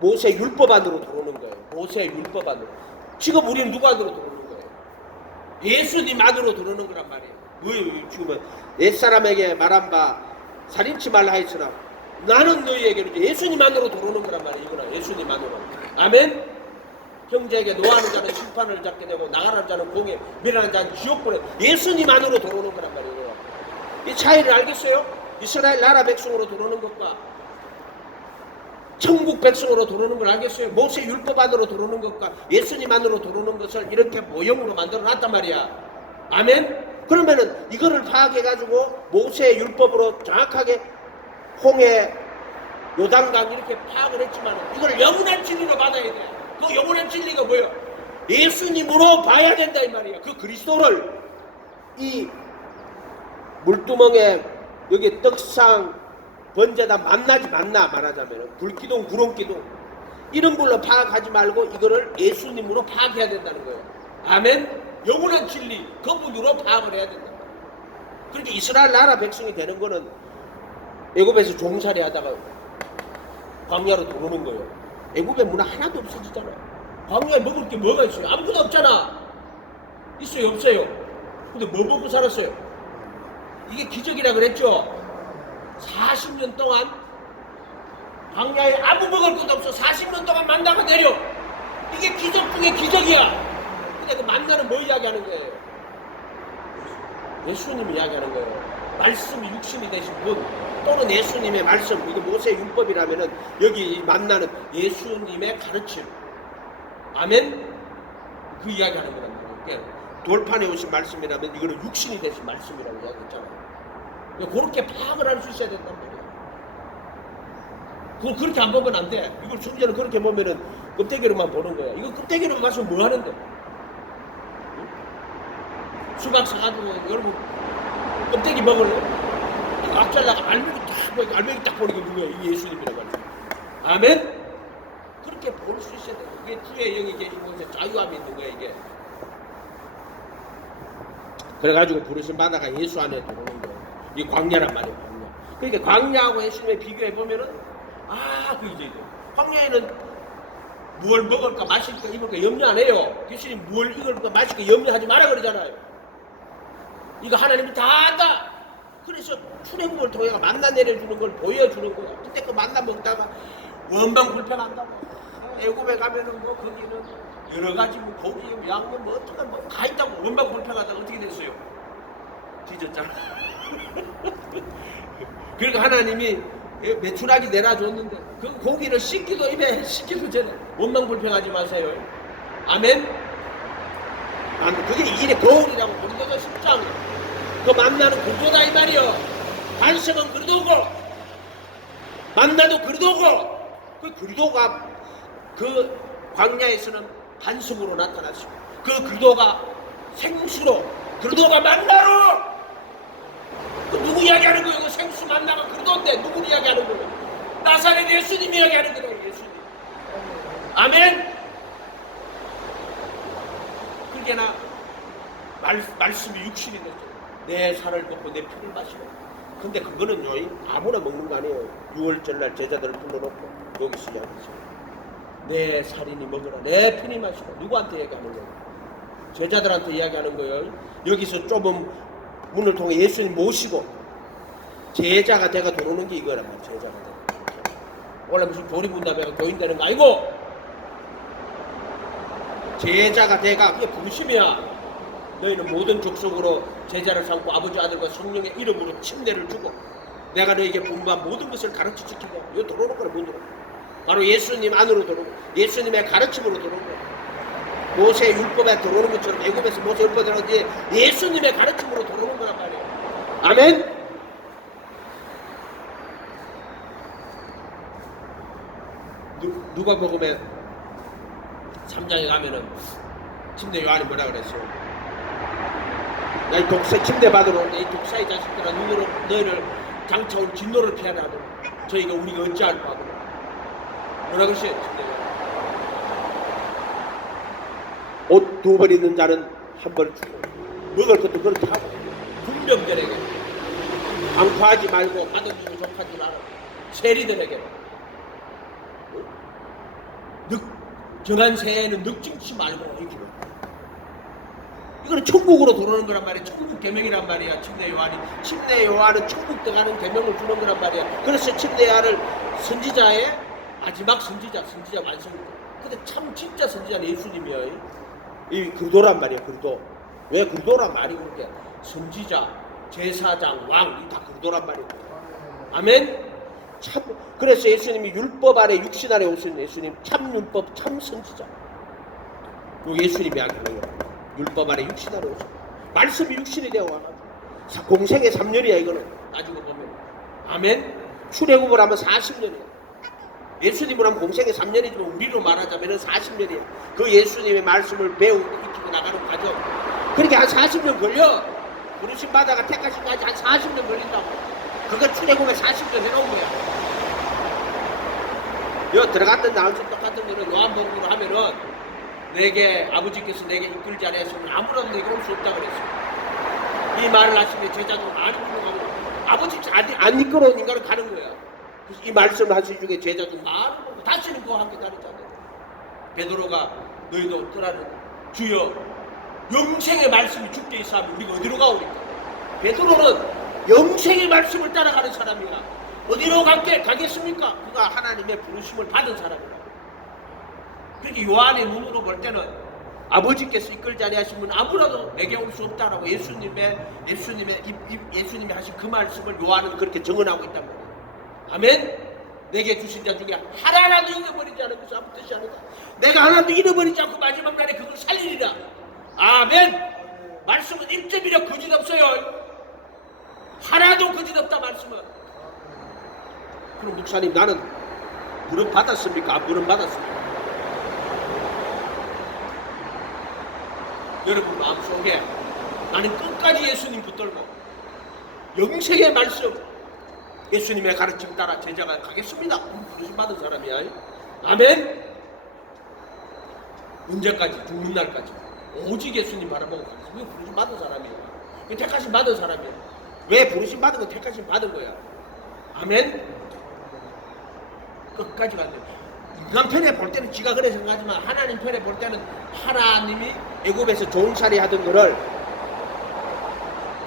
모세 율법 안으로 들어오는 거예요. 모세 율법 안으로. 지금 우리는 누구 안으로 들어오는 거예요? 예수님 안으로 들어오는 거란 말이에요. 지금은 옛사람에게 말한 바 살인치 말라 하였으나 나는 너희에게는 예수님만으로 들어오는 거란 말이에요. 이거는 예수님만으로. 아멘. 형제에게 노하는 자는 심판을 잡게 되고 나가는 자는 공에 미련한 자는 지옥불에 예수님만으로 들어오는 거란 말이에요. 이 차이를 알겠어요? 이스라엘 나라 백성으로 들어오는 것과 천국 백성으로 들어오는 걸 알겠어요? 모세 율법 안으로 들어오는 것과 예수님 안으로 들어오는 것을 이렇게 모형으로 만들어 놨단 말이야. 아멘? 그러면은 이거를 파악해가지고 모세 율법으로 정확하게 홍해 요단강 이렇게 파악을 했지만 이걸 영원한 진리로 받아야 돼. 그 영원한 진리가 뭐예요? 예수님으로 봐야 된다 이 말이야. 그 그리스도를 이 물두멍에 여기 떡상 번제다 만나지 만나 말하자면 불기둥 구름기둥 이런 걸로 파악하지 말고 이거를 예수님으로 파악해야 된다는 거예요. 아멘. 영원한 진리 그분으로 파악을 해야 된다. 그렇게 이스라엘 나라 백성이 되는 거는 애굽에서 종살이 하다가 광야로 들어오는 거예요. 애굽에 문화 하나도 없어지잖아. 광야에 먹을 게 뭐가 있어요? 아무것도 없잖아. 있어요 없어요? 근데 뭐 먹고 살았어요? 이게 기적이라 그랬죠. 40년 동안 광야에 아무 먹을 것도 없어. 40년 동안 만나가 내려. 이게 기적 중에 기적이야. 근데 그 만나는 뭐 이야기하는 거예요? 예수님이 이야기하는 거예요. 말씀이 육신이 되신 분 또는 예수님의 말씀. 이게 모세 율법이라면은 여기 만나는 예수님의 가르침. 아멘. 그 이야기하는 거란 말이에요. 그러니까 돌판에 오신 말씀이라면 이거는 육신이 되신 말씀이라고 이야기했잖아요. 그렇게 파악을 할 수 있어야 된단 말이야. 그걸 그렇게 안 보면 안 돼. 이걸 순전히 그렇게 보면은 껍데기로만 보는 거야. 이거 껍데기로만 마시면 뭐 하는데? 응? 수박 사가지고 여러분 껍데기 먹을래? 악잘라가 알맹이 딱 보니까 알맹이 딱 보니까 누구야? 이게 예수님이라고 하는 거야. 아멘? 그렇게 볼 수 있어야 돼. 이게 주의 영이 계신 곳에 자유함이 있는 거야 이게. 그래가지고 부르심 바다가 예수 안에 들어오는 거야. 이 광야란 말이에요. 광야. 그러니까 광야하고 예수님의 비교해 보면은 그 이제 광야에는 무엇 먹을까 마실까 입을까 염려 안 해요. 교수님 무엇 입을까 마실까 염려하지 마라 그러잖아요. 이거 하나님이 다 안다. 그래서 출애굽을 통해 만나 내려주는 걸 보여주는 거야. 그때 그 만나 먹다가 원망 불평한다고. 애굽에 가면은 뭐 거기는 여러 가지 뭐 고기, 양념 뭐 어떻게 뭐 다 있다고 원망 불평하다가 어떻게 됐어요? 뒤졌잖아. 그러니까 하나님이 메추라기 내놔줬는데 그 고기를 씻기도 입에 씻기도 전에 원망 불평하지 마세요. 아멘. 그게 일의 거울이라고 고린도서 10장 그 만나는 구조다 이 말이요. 반석은 그리도고 만나도 그리도고 그 그리도가 그 광야에서는 반석으로 나타났습니다. 그 그리도가 생수로 그리도가 만나로 그 누구 이야기하는 거예요? 그 생수 만나가 그리도인데 누구 이야기하는 거예요? 나사렛 예수님 이야기하는 거예요. 예수님. 아멘. 그러게나 말씀이 육신이 됐죠. 내 살을 걷고 내 피를 마시고. 근데 그거는요 아무나 먹는 거 아니에요. 6월절날 제자들을 불러놓고 여기서 이야기하죠. 내 살이니 먹으라 내 피니 마시고. 누구한테 이야기하는 거예요? 제자들한테 이야기하는 거예요. 여기서 좁은 문을 통해 예수님 모시고 제자가 돼가 들어오는 게 이거란 말이야. 제자가 돼. 원래 무슨 조리분담회가 교인 되는 거 아니고 제자가 돼가 그게 부르심이야. 너희는 모든 족속으로 제자를 삼고 아버지 아들과 성령의 이름으로 침례를 주고 내가 너에게 분부한 모든 것을 가르쳐 지키고 이거 들어오는 거라 문으로 바로 예수님 안으로 들어오고 예수님의 가르침으로 들어오고 모세 율법에 들어오는 것처럼 애굽에서 모세 율법에 들어오는데 예수님의 가르침으로 들어오는 거란 말이에요. 아멘. 누가 복음에 3장에 가면은 침례 요한이 뭐라 그랬어요? 야, 이 독사 침례 받으러 오는데 이 독사의 자식들아 눈으로 너희를 장차올 진노를 피하라 하도록 저희가 우리가 어찌할 바고 뭐라 그랬어요? 옷 2벌 있는 자는 1벌 주고 먹을 것도 그렇게 하고 군병들에게 강파하지 말고 받아주고 족하지 마라. 세리들에게 정한 새해에는 늑증치 말고 이렇게 그거는 천국으로 들어오는 거란 말이야. 천국 계명이란 말이야. 침례 요한이. 침례 요한은 천국 들어가는 계명을 주는 거란 말이야. 그래서 침례 요한을 선지자의 마지막 선지자 완성. 근데 참 진짜 선지자는 예수님이야. 이 그리도란 말이야. 그리도. 왜 그리도란 말이 그렇게 선지자, 제사장, 왕, 이 다 그리도란 말이야. 아멘. 참 그래서 예수님이 율법 아래 육신 아래 오신 예수님 참 율법 참 선지자. 요 예수님이 하는 거예요. 율법 아래 육신 아래 오신 말씀이 육신이 되어 와가지고 공생의 3년이야 이거는 나중에 보면. 아멘. 출애굽을 하면 40년이야. 예수님을 하면 공생의 3년이지만 우리로 말하자면 40년이야. 그 예수님의 말씀을 배우고 익히고 나가는 과정. 그렇게 한 40년 걸려. 부르심 받아가 택하심까지 한 40년 걸린다고. 그거 출애굽에 40년 해놓은 거야. 여 들어갔던 나올 수 똑같은 거는 요한복음으로 하면은 내게 아버지께서 내게 이끌지 않았으면 아무라도 내게 올 수 없다 그랬어. 이 말을 하시면 제자도 많이 불러가고 아버지 안 이끌어온 인간은 가는 거야. 그래서 이 말씀을 하신 중에 제자도 많이 보고 다시는 그와 함께 다니잖아. 베드로가 너희도 떠나는 주여 영생의 말씀이 죽게 있어 하면 우리가 어디로 가오니까. 베드로는 영생의 말씀을 따라가는 사람이야. 어디로 가겠습니까? 그가 하나님의 부르심을 받은 사람이라고. 그렇게 요한의 눈으로 볼 때는 아버지께서 이끌지 아니하시면 아무라도 내게 올 수 없다라고 예수님이 하신 그 말씀을 요한은 그렇게 정언하고 있단 말이야. 아멘. 내게 주신 자 중에 하나라도 잃어버리지 않은 것은 아무 뜻이 아니다. 내가 하나도 잃어버리지 않고 마지막 날에 그걸 살리리라. 아멘. 말씀은 1점이라 거짓 없어요. 하나도 거짓 없다 말씀은. 그럼 목사님 나는 부름 받았습니까? 안 부름 받았습니까? 여러분 마음속에 나는 끝까지 예수님 붙들고 영생의 말씀 예수님의 가르침 따라 제자가 가겠습니다. 부르심 받은 사람이야. 아멘. 언제까지? 죽는 날까지 오직 예수님 바라보고 가겠습니다. 그게 부르심 받은 사람이야. 그게 택하심 받은 사람이야. 왜 부르심 받은 건 택하심 받은 거야. 아멘. 끝까지 간다. 인간 편에 볼 때는 지가 그래 생각하지만 하나님 편에 볼 때는 하나님이 애굽에서 종살이 하던 거를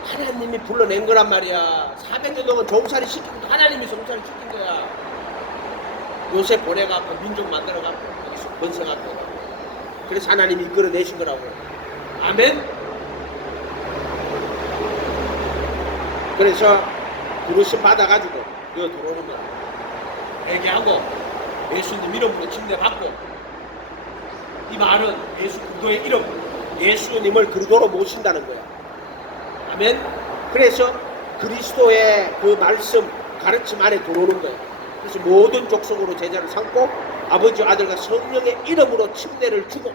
하나님이 불러낸 거란 말이야. 400년 동안 종살이 시키고 하나님이 종살이 시킨 거야. 요셉 보내갖고 민족 만들어갖고 거기서 번성하고 그래서 하나님이 이끌어내신 거라고. 아멘. 그래서 부르심 받아가지고 여기 들어오는 거야. 회개하고 예수님 이름으로 침례받고. 이 말은 예수 그리스도의 이름 예수님을 그리스도로 모신다는 거야. 아멘. 그래서 그리스도의 그 말씀 가르침 안에 들어오는 거야. 그래서 모든 족속으로 제자를 삼고 아버지 아들과 성령의 이름으로 침례를 주고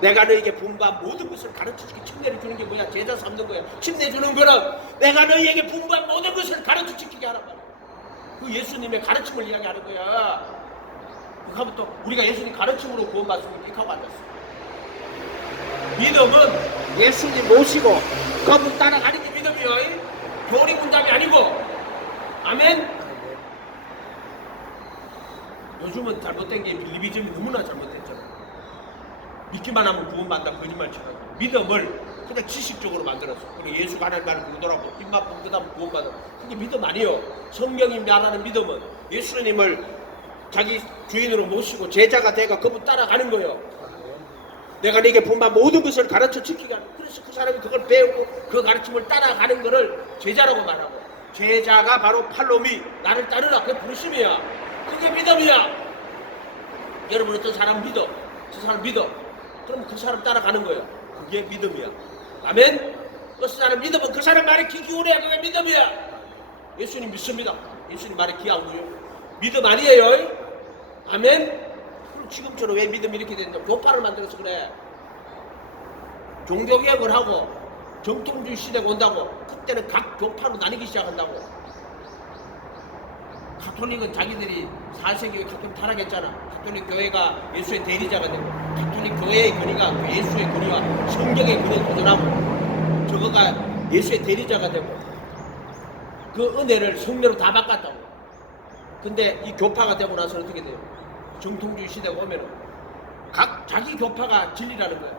내가 너에게 분부한 모든 것을 가르쳐주기. 침례를 주는 게 뭐야? 제자 삼는 거야. 침례 주는 거는 내가 너에게 분부한 모든 것을 가르쳐주게 하란 말이야. 그 예수님의 가르침을 이야기하는 거야. 그하면 또 우리가 예수님 가르침으로 구원받습니까? 이렇게 하고 앉았어. 믿음은 예수님 모시고 그분 따라가는 게 믿음이요. 교리 문답이 아니고. 아멘. 요즘은 잘못된 게 빌리비즘이 너무나 잘못됐잖아. 믿기만 하면 구원받는다 거짓말처럼. 믿음을 그냥 지식적으로 만들었어. 그리고 예수가 하나님 말을 그러더라고. 입맛 뻥끗하면 구원받아. 그게 믿음 아니에요. 성경이 말하는 믿음은 예수님을 자기 주인으로 모시고 제자가 돼가 그분 따라가는 거예요. 내가 네게 분부한 모든 것을 가르쳐 지키게 하는. 그래서 그 사람이 그걸 배우고 그 가르침을 따라가는 것을 제자라고 말하고. 제자가 바로 팔로미 나를 따르라. 그게 부르심이야. 그게 믿음이야. 여러분 어떤 사람 믿어. 저 사람 믿어. 그럼 그 사람 따라가는 거예요. 그게 믿음이야. 아멘. 그 사람 믿으면 그 사람 말에 귀 기울여야 그게 믿음이야. 예수님 믿습니다. 예수님 말에 귀 안 기울여. 믿음 아니에요. 아멘. 그럼 지금처럼 왜 믿음이 이렇게 된다? 교파를 만들어서 그래. 종교개혁을 하고 정통주의 시대가 온다고 그때는 각 교파로 나뉘기 시작한다고. 가톨릭은 자기들이 4세기에 가톨릭 타락했잖아. 가톨릭 교회가 예수의 대리자가 되고 가톨릭 교회의 권위가 예수의 권위와 성경의 권위를 도전하고 저거가 예수의 대리자가 되고 그 은혜를 성례로 다 바꿨다고. 근데 이 교파가 되고 나서 어떻게 돼요? 정통주의 시대가 오면은 각 자기 교파가 진리라는 거야.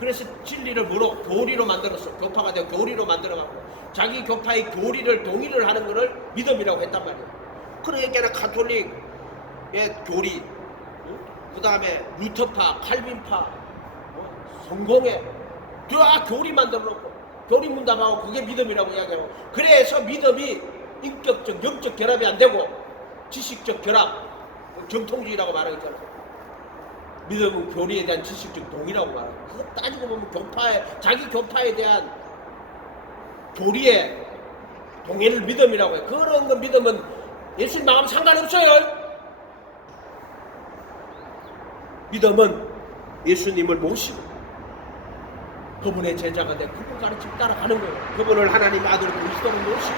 그래서 진리를 뭐로? 교리로 만들었어. 교파가 되고 교리로 만들어갖고 자기 교파의 교리를 동의를 하는 것을 믿음이라고 했단 말이에요. 그러니까 가톨릭의 교리, 그 다음에 루터파, 칼빈파, 성공회 다 교리 만들어놓고 교리 문답하고 그게 믿음이라고 이야기하고, 그래서 믿음이 인격적, 영적 결합이 안 되고 지식적 결합, 정통주의라고 말하잖아. 믿음은 교리에 대한 지식적 동의라고 말하고, 그거 따지고 보면 교파에, 자기 교파에 대한 교리에 동의를 믿음이라고 해. 그런 거 믿음은 예수님 마음 상관없어요. 믿음은 예수님을 모시고 그분의 제자가 돼 그분 가르침 따라가는 거예요. 그분을 하나님 아들 그리스도로 모시고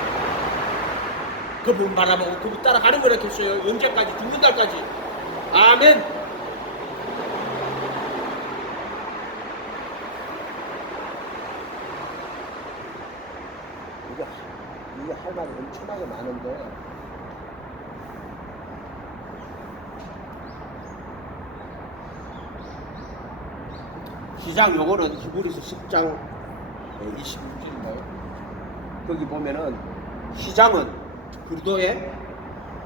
그분 바라보고 그분 따라가는 거라겠어요. 언제까지? 죽는 날까지. 아멘. 이게 할 말이 엄청나게 많은데 시장 요거는 히브리서 10장 26절인가요? 거기 보면은 시장은 그리스도의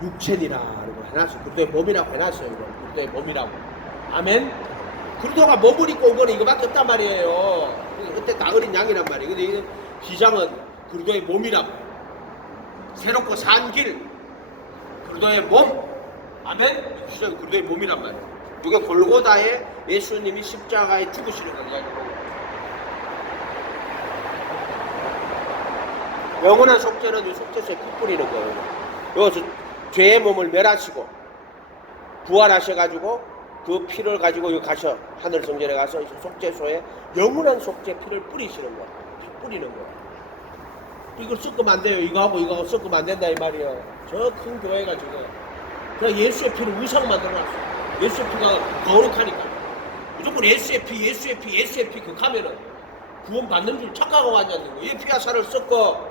육체니라고 해놨어요. 그리스도의 몸이라고 해놨어요. 이거. 그리스도의 몸이라고. 아멘. 그리스도가 몸을 입고 온 거는 이거밖에 없단 말이에요. 그때 다 어린 양이란 말이에요. 근데 이 시장은 그리스도의 몸이라고. 새롭고 산 길, 그리스도의 몸. 아멘. 시장은 그리스도의 몸이란 말이에요. 이게 골고다에 예수님이 십자가에 죽으시는 거예요. 영원한 속죄는 이 속죄소에 피 뿌리는 거예요. 여기서 죄의 몸을 멸하시고 부활하셔가지고 그 피를 가지고 여기 가셔 하늘 성전에 가서 속죄소에 영원한 속죄 피를 뿌리시는 거예요. 피 뿌리는 거예요. 이걸 섞으면 안 돼요. 이거하고 섞으면 안 된다 이 말이에요. 저 큰 교회가 지금 그냥 예수의 피를 우상 만들어놨어요. 예수의 피가 거룩하니까 무조건 예수의 피 그 가면은 구원 받는 줄 착각하고 왔냐는 거예요. 이 피와 살을 섞어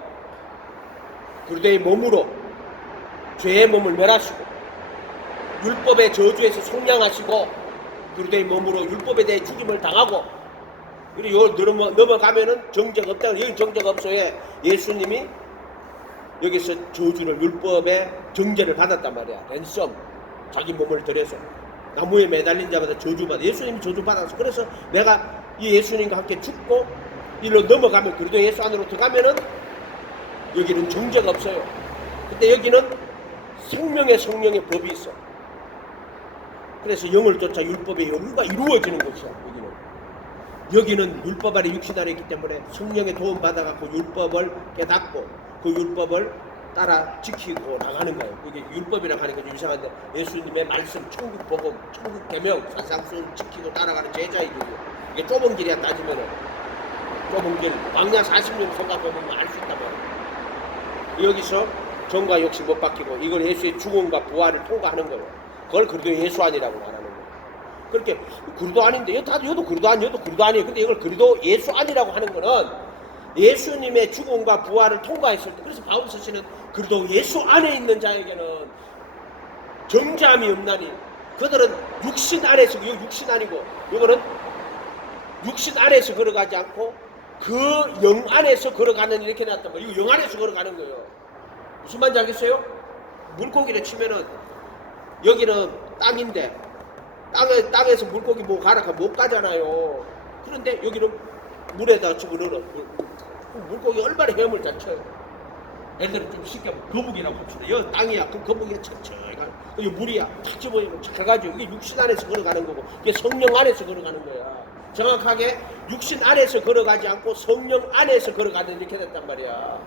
그리스도의 몸으로 죄의 몸을 멸하시고 율법의 저주에서 속량하시고 그리스도의 몸으로 율법에 대해 죽임을 당하고 그리고 넘어가면은 정죄가 없다. 여기 정죄가 없어요. 예수님이 여기서 저주를 율법의 정죄를 받았단 말이야. 랜섬 자기 몸을 들여서 나무에 매달린 자마다 저주받아. 예수님이 저주받았어. 그래서 내가 이 예수님과 함께 죽고 이리로 넘어가면 그래도 예수 안으로 들어가면은 여기는 정죄가 없어요. 근데 여기는 생명의 성령의 법이 있어. 그래서 영을 쫓아 율법의 영유가 이루어지는 곳이야. 여기는 율법 아래 육신 아래 있기 때문에 성령의 도움 받아갖고 율법을 깨닫고 그 율법을 따라 지키고 나가는 거예요. 이게 율법이라고 하니까 좀 이상한데 예수님의 말씀, 천국 복음, 천국 계명, 산상수훈 지키고 따라가는 제자의 길이에요. 이게 좁은 길이야 따지면은 좁은 길, 광야 40년 생각해보면 알 수 있단 말이에요. 여기서 정과 욕심 못 박히고 이걸 예수의 죽음과 부활을 통과하는 거예요. 그걸 그리도 예수 아니라고 말하는 거예요. 그렇게 그리도 아닌데 여도 그리도 아니에요. 근데 이걸 그리도 예수 아니라고 하는 거는 예수님의 죽음과 부활을 통과했을 때, 그래서 바울 서신은 그래도 예수 안에 있는 자에게는 정죄함이 없나니 그들은 육신 안에서, 이거 육신 아니고 이거는 육신 안에서 걸어가지 않고 그 영 안에서 걸어가는 이렇게 놨단 말이에요. 이거 영 안에서 걸어가는 거예요. 무슨 말인지 알겠어요? 물고기를 치면은 여기는 땅인데 땅에서 물고기 뭐 가라 못 가잖아요. 그런데 여기는 물에다 집어넣어. 물고기 얼마나 헤엄을 잘 쳐요. 애들은 좀 쉽게 거북이라고 합시다. 여기 땅이야. 그럼 거북이가 천천히 가. 여기 물이야. 탁 집어넣으면 잘 가죠. 이게 육신 안에서 걸어가는 거고 이게 성령 안에서 걸어가는 거야. 정확하게 육신 안에서 걸어가지 않고 성령 안에서 걸어가는 이렇게 됐단 말이야.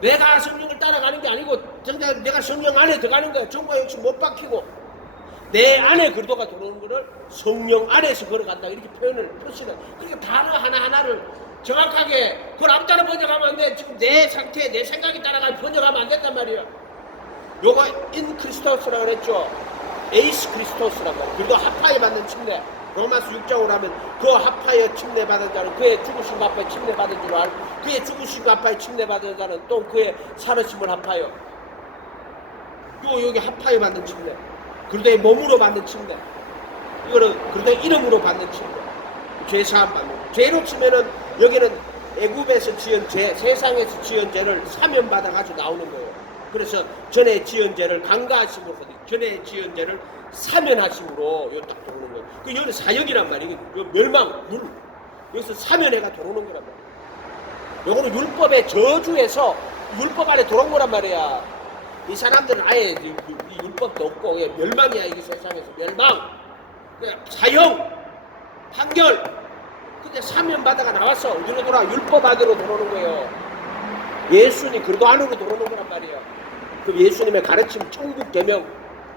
내가 성령을 따라가는 게 아니고 정작 내가 성령 안에 들어가는 거야. 정과 욕심 못 박히고 내 안에 그리도가 들어오는 거를 성령 안에서 걸어간다 이렇게 표현을 표시는. 그러니까 단어 하나하나를 정확하게 그걸 아무 따라 번역하면 안 돼. 지금 내 상태, 내 생각이 따라가 번역하면 안 된단 말이야. 요거 인 크리스토스라고 그랬죠. 에이스 크리스토스라고. 그리고 하파에 받는 침례. 로마서 6장으로 하면 그 하파에 침례 받은 자는 그의 죽으신 하파에 침례 받은 줄 알고 그의 죽으신 하파에 침례 받은 자는 또 그의 살으심을 하파요. 여기 하파에 받는 침례. 그리도의 몸으로 받는 침례. 이거는 그리도의 이름으로 받는 침례. 죄 사함 받는 거예요. 죄를 없으면은 여기는 애굽에서 지은 죄, 세상에서 지은 죄를 사면 받아가지고 나오는 거예요. 그래서 전에 지은 죄를 간과하심으로, 전에 지은 죄를 사면하심으로 요딱 들어오는 거예요. 그 여기 사역이란 말이에요. 멸망, 물. 여기서 사면해가 들어오는 거란 말이에요. 요거는 율법의 저주에서 율법 안에 들어온 거란 말이야. 이 사람들은 아예 이 율법도 없고 멸망이야. 이게 세상에서 멸망, 사형, 판결. 근데 사면 받아가 나왔어. 어디로 돌아? 율법 안으로 들어오는 거예요. 예수님 그리도 안으로 들어오는 거란 말이에요. 그 예수님의 가르침 천국 계명,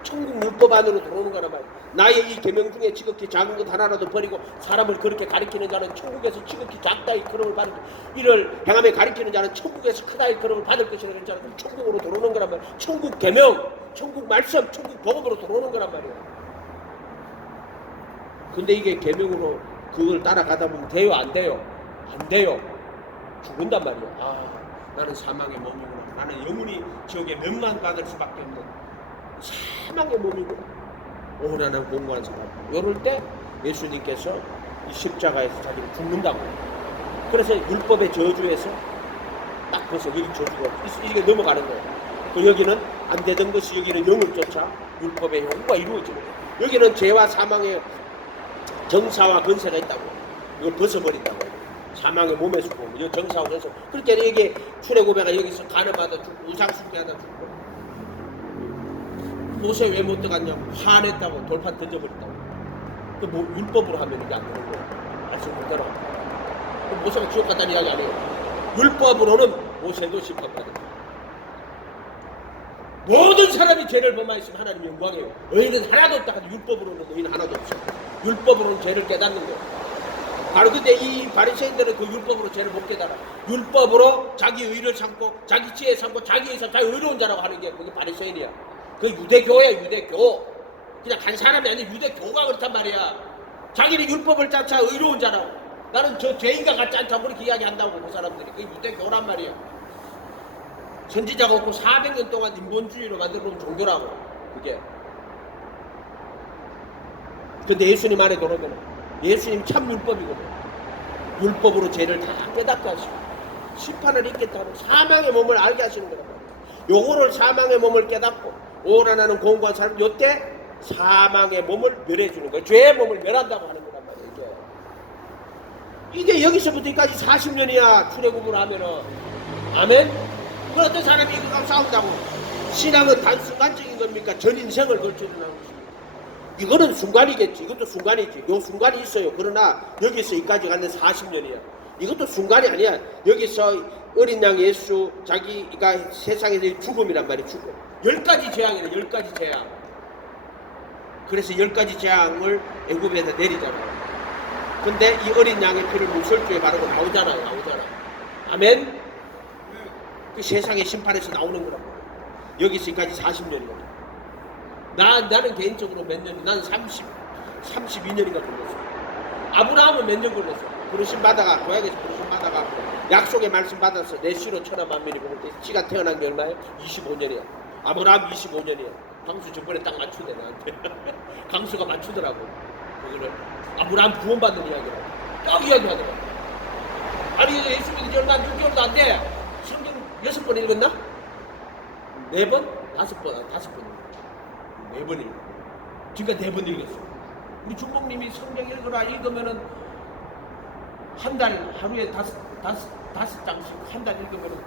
천국 율법 안으로 들어오는 거란 말이에요. 나의 이 계명 중에 지극히 작은 것 하나라도 버리고 사람을 그렇게 가리키는 자는 천국에서 지극히 작다 이 그름을 받을, 이를 행함에 가리키는 자는 천국에서 크다 이 그름을 받을 것이라 그런 자는 천국으로 들어오는 거란 말이에요. 천국 계명, 천국 말씀, 천국 복음으로 들어오는 거란 말이에요. 근데 이게 계명으로 그걸 따라가다 보면 돼요? 안 돼요? 안 돼요. 죽은단 말이에요. 아, 나는 사망의 몸이구나. 나는 영원히 지옥에 멸망받을 수밖에 없는 사망의 몸이구나. 오라는 공고한 사람. 이럴 때 예수님께서 이 십자가에서 자기를 죽는다고. 그래서 율법의 저주에서 딱 벌써 여기 저주가 이게 넘어가는 거예요. 그 여기는 안 되던 것이 여기는 영을 쫓아 율법의 효구가 이루어지는 거예요. 여기는 죄와 사망의 정사와 근세가 있다고. 이걸 벗어버린다고. 사망의 몸에서 보면 이 정사와 근세. 그렇게 이게 출애굽에가 여기서 가늠하다 죽고 우상숭배하다 죽고. 모세 왜 못 들어갔냐고 화냈다고. 돌판 던져버린다고. 그 뭐 율법으로 하면 이게 안 되는 거예요. 말씀 못대로. 모세가 지옥 갔다는 이야기 아니에요. 율법으로는 모세도 심판받은 거예요. 모든 사람이 죄를 범하였으면 하나님 영광이에요. 의인은 하나도 없다 하도 율법으로는 의인 하나도 없어. 율법으로는 죄를 깨닫는 거예요. 바로 근데 이 바리새인들은 그 율법으로 죄를 못 깨달아. 율법으로 자기 의를 삼고 자기 지혜 삼고 자기 의사 자기 의로운 자라고 하는 게 그게 바리새인이야. 그 유대교야. 유대교. 그냥 간 사람이 아니라 유대교가 그렇단 말이야. 자기는 율법을 짜차 의로운 자라고. 나는 저 죄인과 같지 않다고 그렇게 이야기한다고 그 사람들이. 그게 유대교란 말이야. 선지자가 없고 400년 동안 인본주의로 만들어놓은 종교라고. 그게. 근데 예수님 안에 들어오면 예수님 참 율법이거든. 율법으로 죄를 다 깨닫게 하시고 심판을 있겠다고 사망의 몸을 알게 하시는 거란 말이야. 요거를 사망의 몸을 깨닫고 오라나는 공고한 사람 요때 사망의 몸을 멸해 주는 거예요. 죄의 몸을 멸한다고 하는 거란 말이에요. 이게 여기서부터 여기까지 40년이야. 출애굽을 하면은. 아멘. 그 어떤 사람이 이거랑 싸운다고. 신앙은 단순간적인 겁니까? 전 인생을 걸쳐 일어나는 것입니다. 이거는 순간이겠지. 이것도 순간이지. 요 순간이 있어요. 그러나 여기서 여기까지 가는 40년이야. 이것도 순간이 아니야. 여기서 어린 양 예수 자기가 세상에서 죽음이란 말이야. 죽음. 10가지 재앙이래. 10가지 재앙. 그래서 10가지 재앙을 애굽에다 내리잖아요. 근데 이 어린 양의 피를 물설주에 바르고 나오잖아요. 나오잖아. 아멘. 그 세상의 심판에서 나오는 거라고. 여기서 여기까지 40년이거든. 나는 개인적으로 몇 년, 난 32년인가 걸렸어. 아브라함은 몇 년 걸렸어. 부르심 받아가, 고향에서 부르심 받아가, 약속의 말씀 받아서 내 씨로 천하 만민이 보고 지가 태어난 게 얼마예요? 25년이야. 아브라함 25년이야. 강수 저번에 딱 맞추네, 나한테. 강수가 맞추더라고. 그거를. 아브라함 구원받는 이야기라고. 딱 이야기하더라고. 아니, 예수 믿은 지 얼마 6개월도 안 돼. 성경 6번 읽었나? 4번? 5번, 5번. 4번 읽어. 지금까지 4번 읽었어. 우리 중복님이 성경 읽으면은 한 달 하루에 다섯 장씩 한 달 읽으면은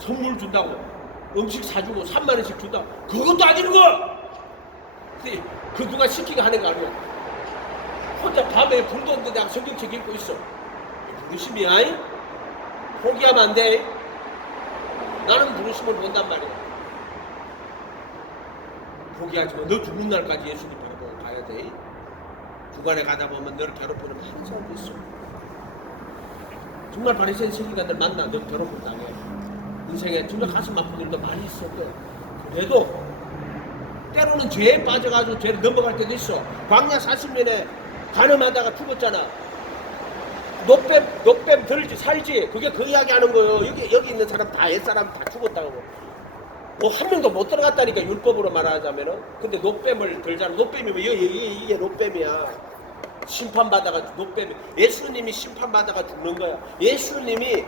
선물 준다고. 음식 사주고 3만 원씩 준다. 그것도 안 읽어. 근데 그 누가 시키게 하는 거 아니야. 혼자 밤에 불도 없는데 내가 성경책 읽고 있어. 부르심이야. 포기하면 안 돼. 나는 부르심을 본단 말이야. 포기하지 마. 너 죽는 날까지 예수님 바라보고 가야 돼. 주간에 가다 보면 너를 괴롭히는 한 사람도 있어. 정말 바리새인 세기관들 만나 너 괴롭힘 당해. 인생에 정말 가슴 아픈 일도 많이 있었대. 그래도 때로는 죄에 빠져가지고 죄를 넘어갈 때도 있어. 광야 40년에 가늠하다가 죽었잖아. 노뱀 들지 살지. 그게 그 이야기 하는 거예요. 여기 있는 사람 다 옛사람 다 죽었다고. 뭐 한 명도 못 들어갔다니까 율법으로 말하자면은. 근데 노뱀을 들잖아. 노뱀이면 이게 노뱀이야. 심판받아가 노뱀이 예수님이 심판받아가 죽는 거야. 예수님이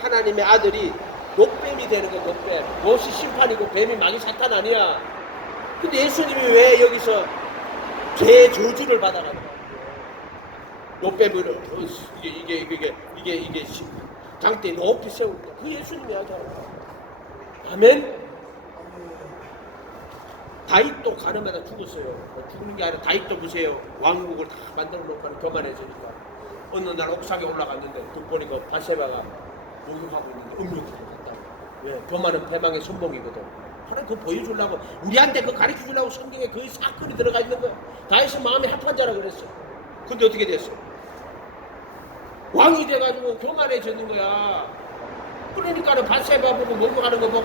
하나님의 아들이 노뱀이 되는 거야. 노뱀. 무엇이 심판이고 뱀이 마귀 사탄 아니야. 근데 예수님이 왜 여기서 죄 저주를 받아가는 거야? 노뱀을 이게 장대에 높이 세우는 거야. 그 예수님이 하잖아. 아멘. 다윗도 가늠하다 죽었어요. 죽는 게 아니라 다윗도 보세요. 왕국을 다 만들어 놓고 교만해지니까 어느 날 옥상에 올라갔는데 듣고 보니까 바세바가 목욕하고 있는데 음료를 갔다고. 왜? 교만은 패망의 선봉이거든. 하나님 그거 보여주려고 우리한테 그거 가르쳐주려고 성경에 그 사건이 들어가 있는 거야. 다윗은 마음이 합한 자라 그랬어. 근데 어떻게 됐어? 왕이 돼가지고 교만해지는 거야. 그러니까는 바세바 보고 목욕하는 거 보고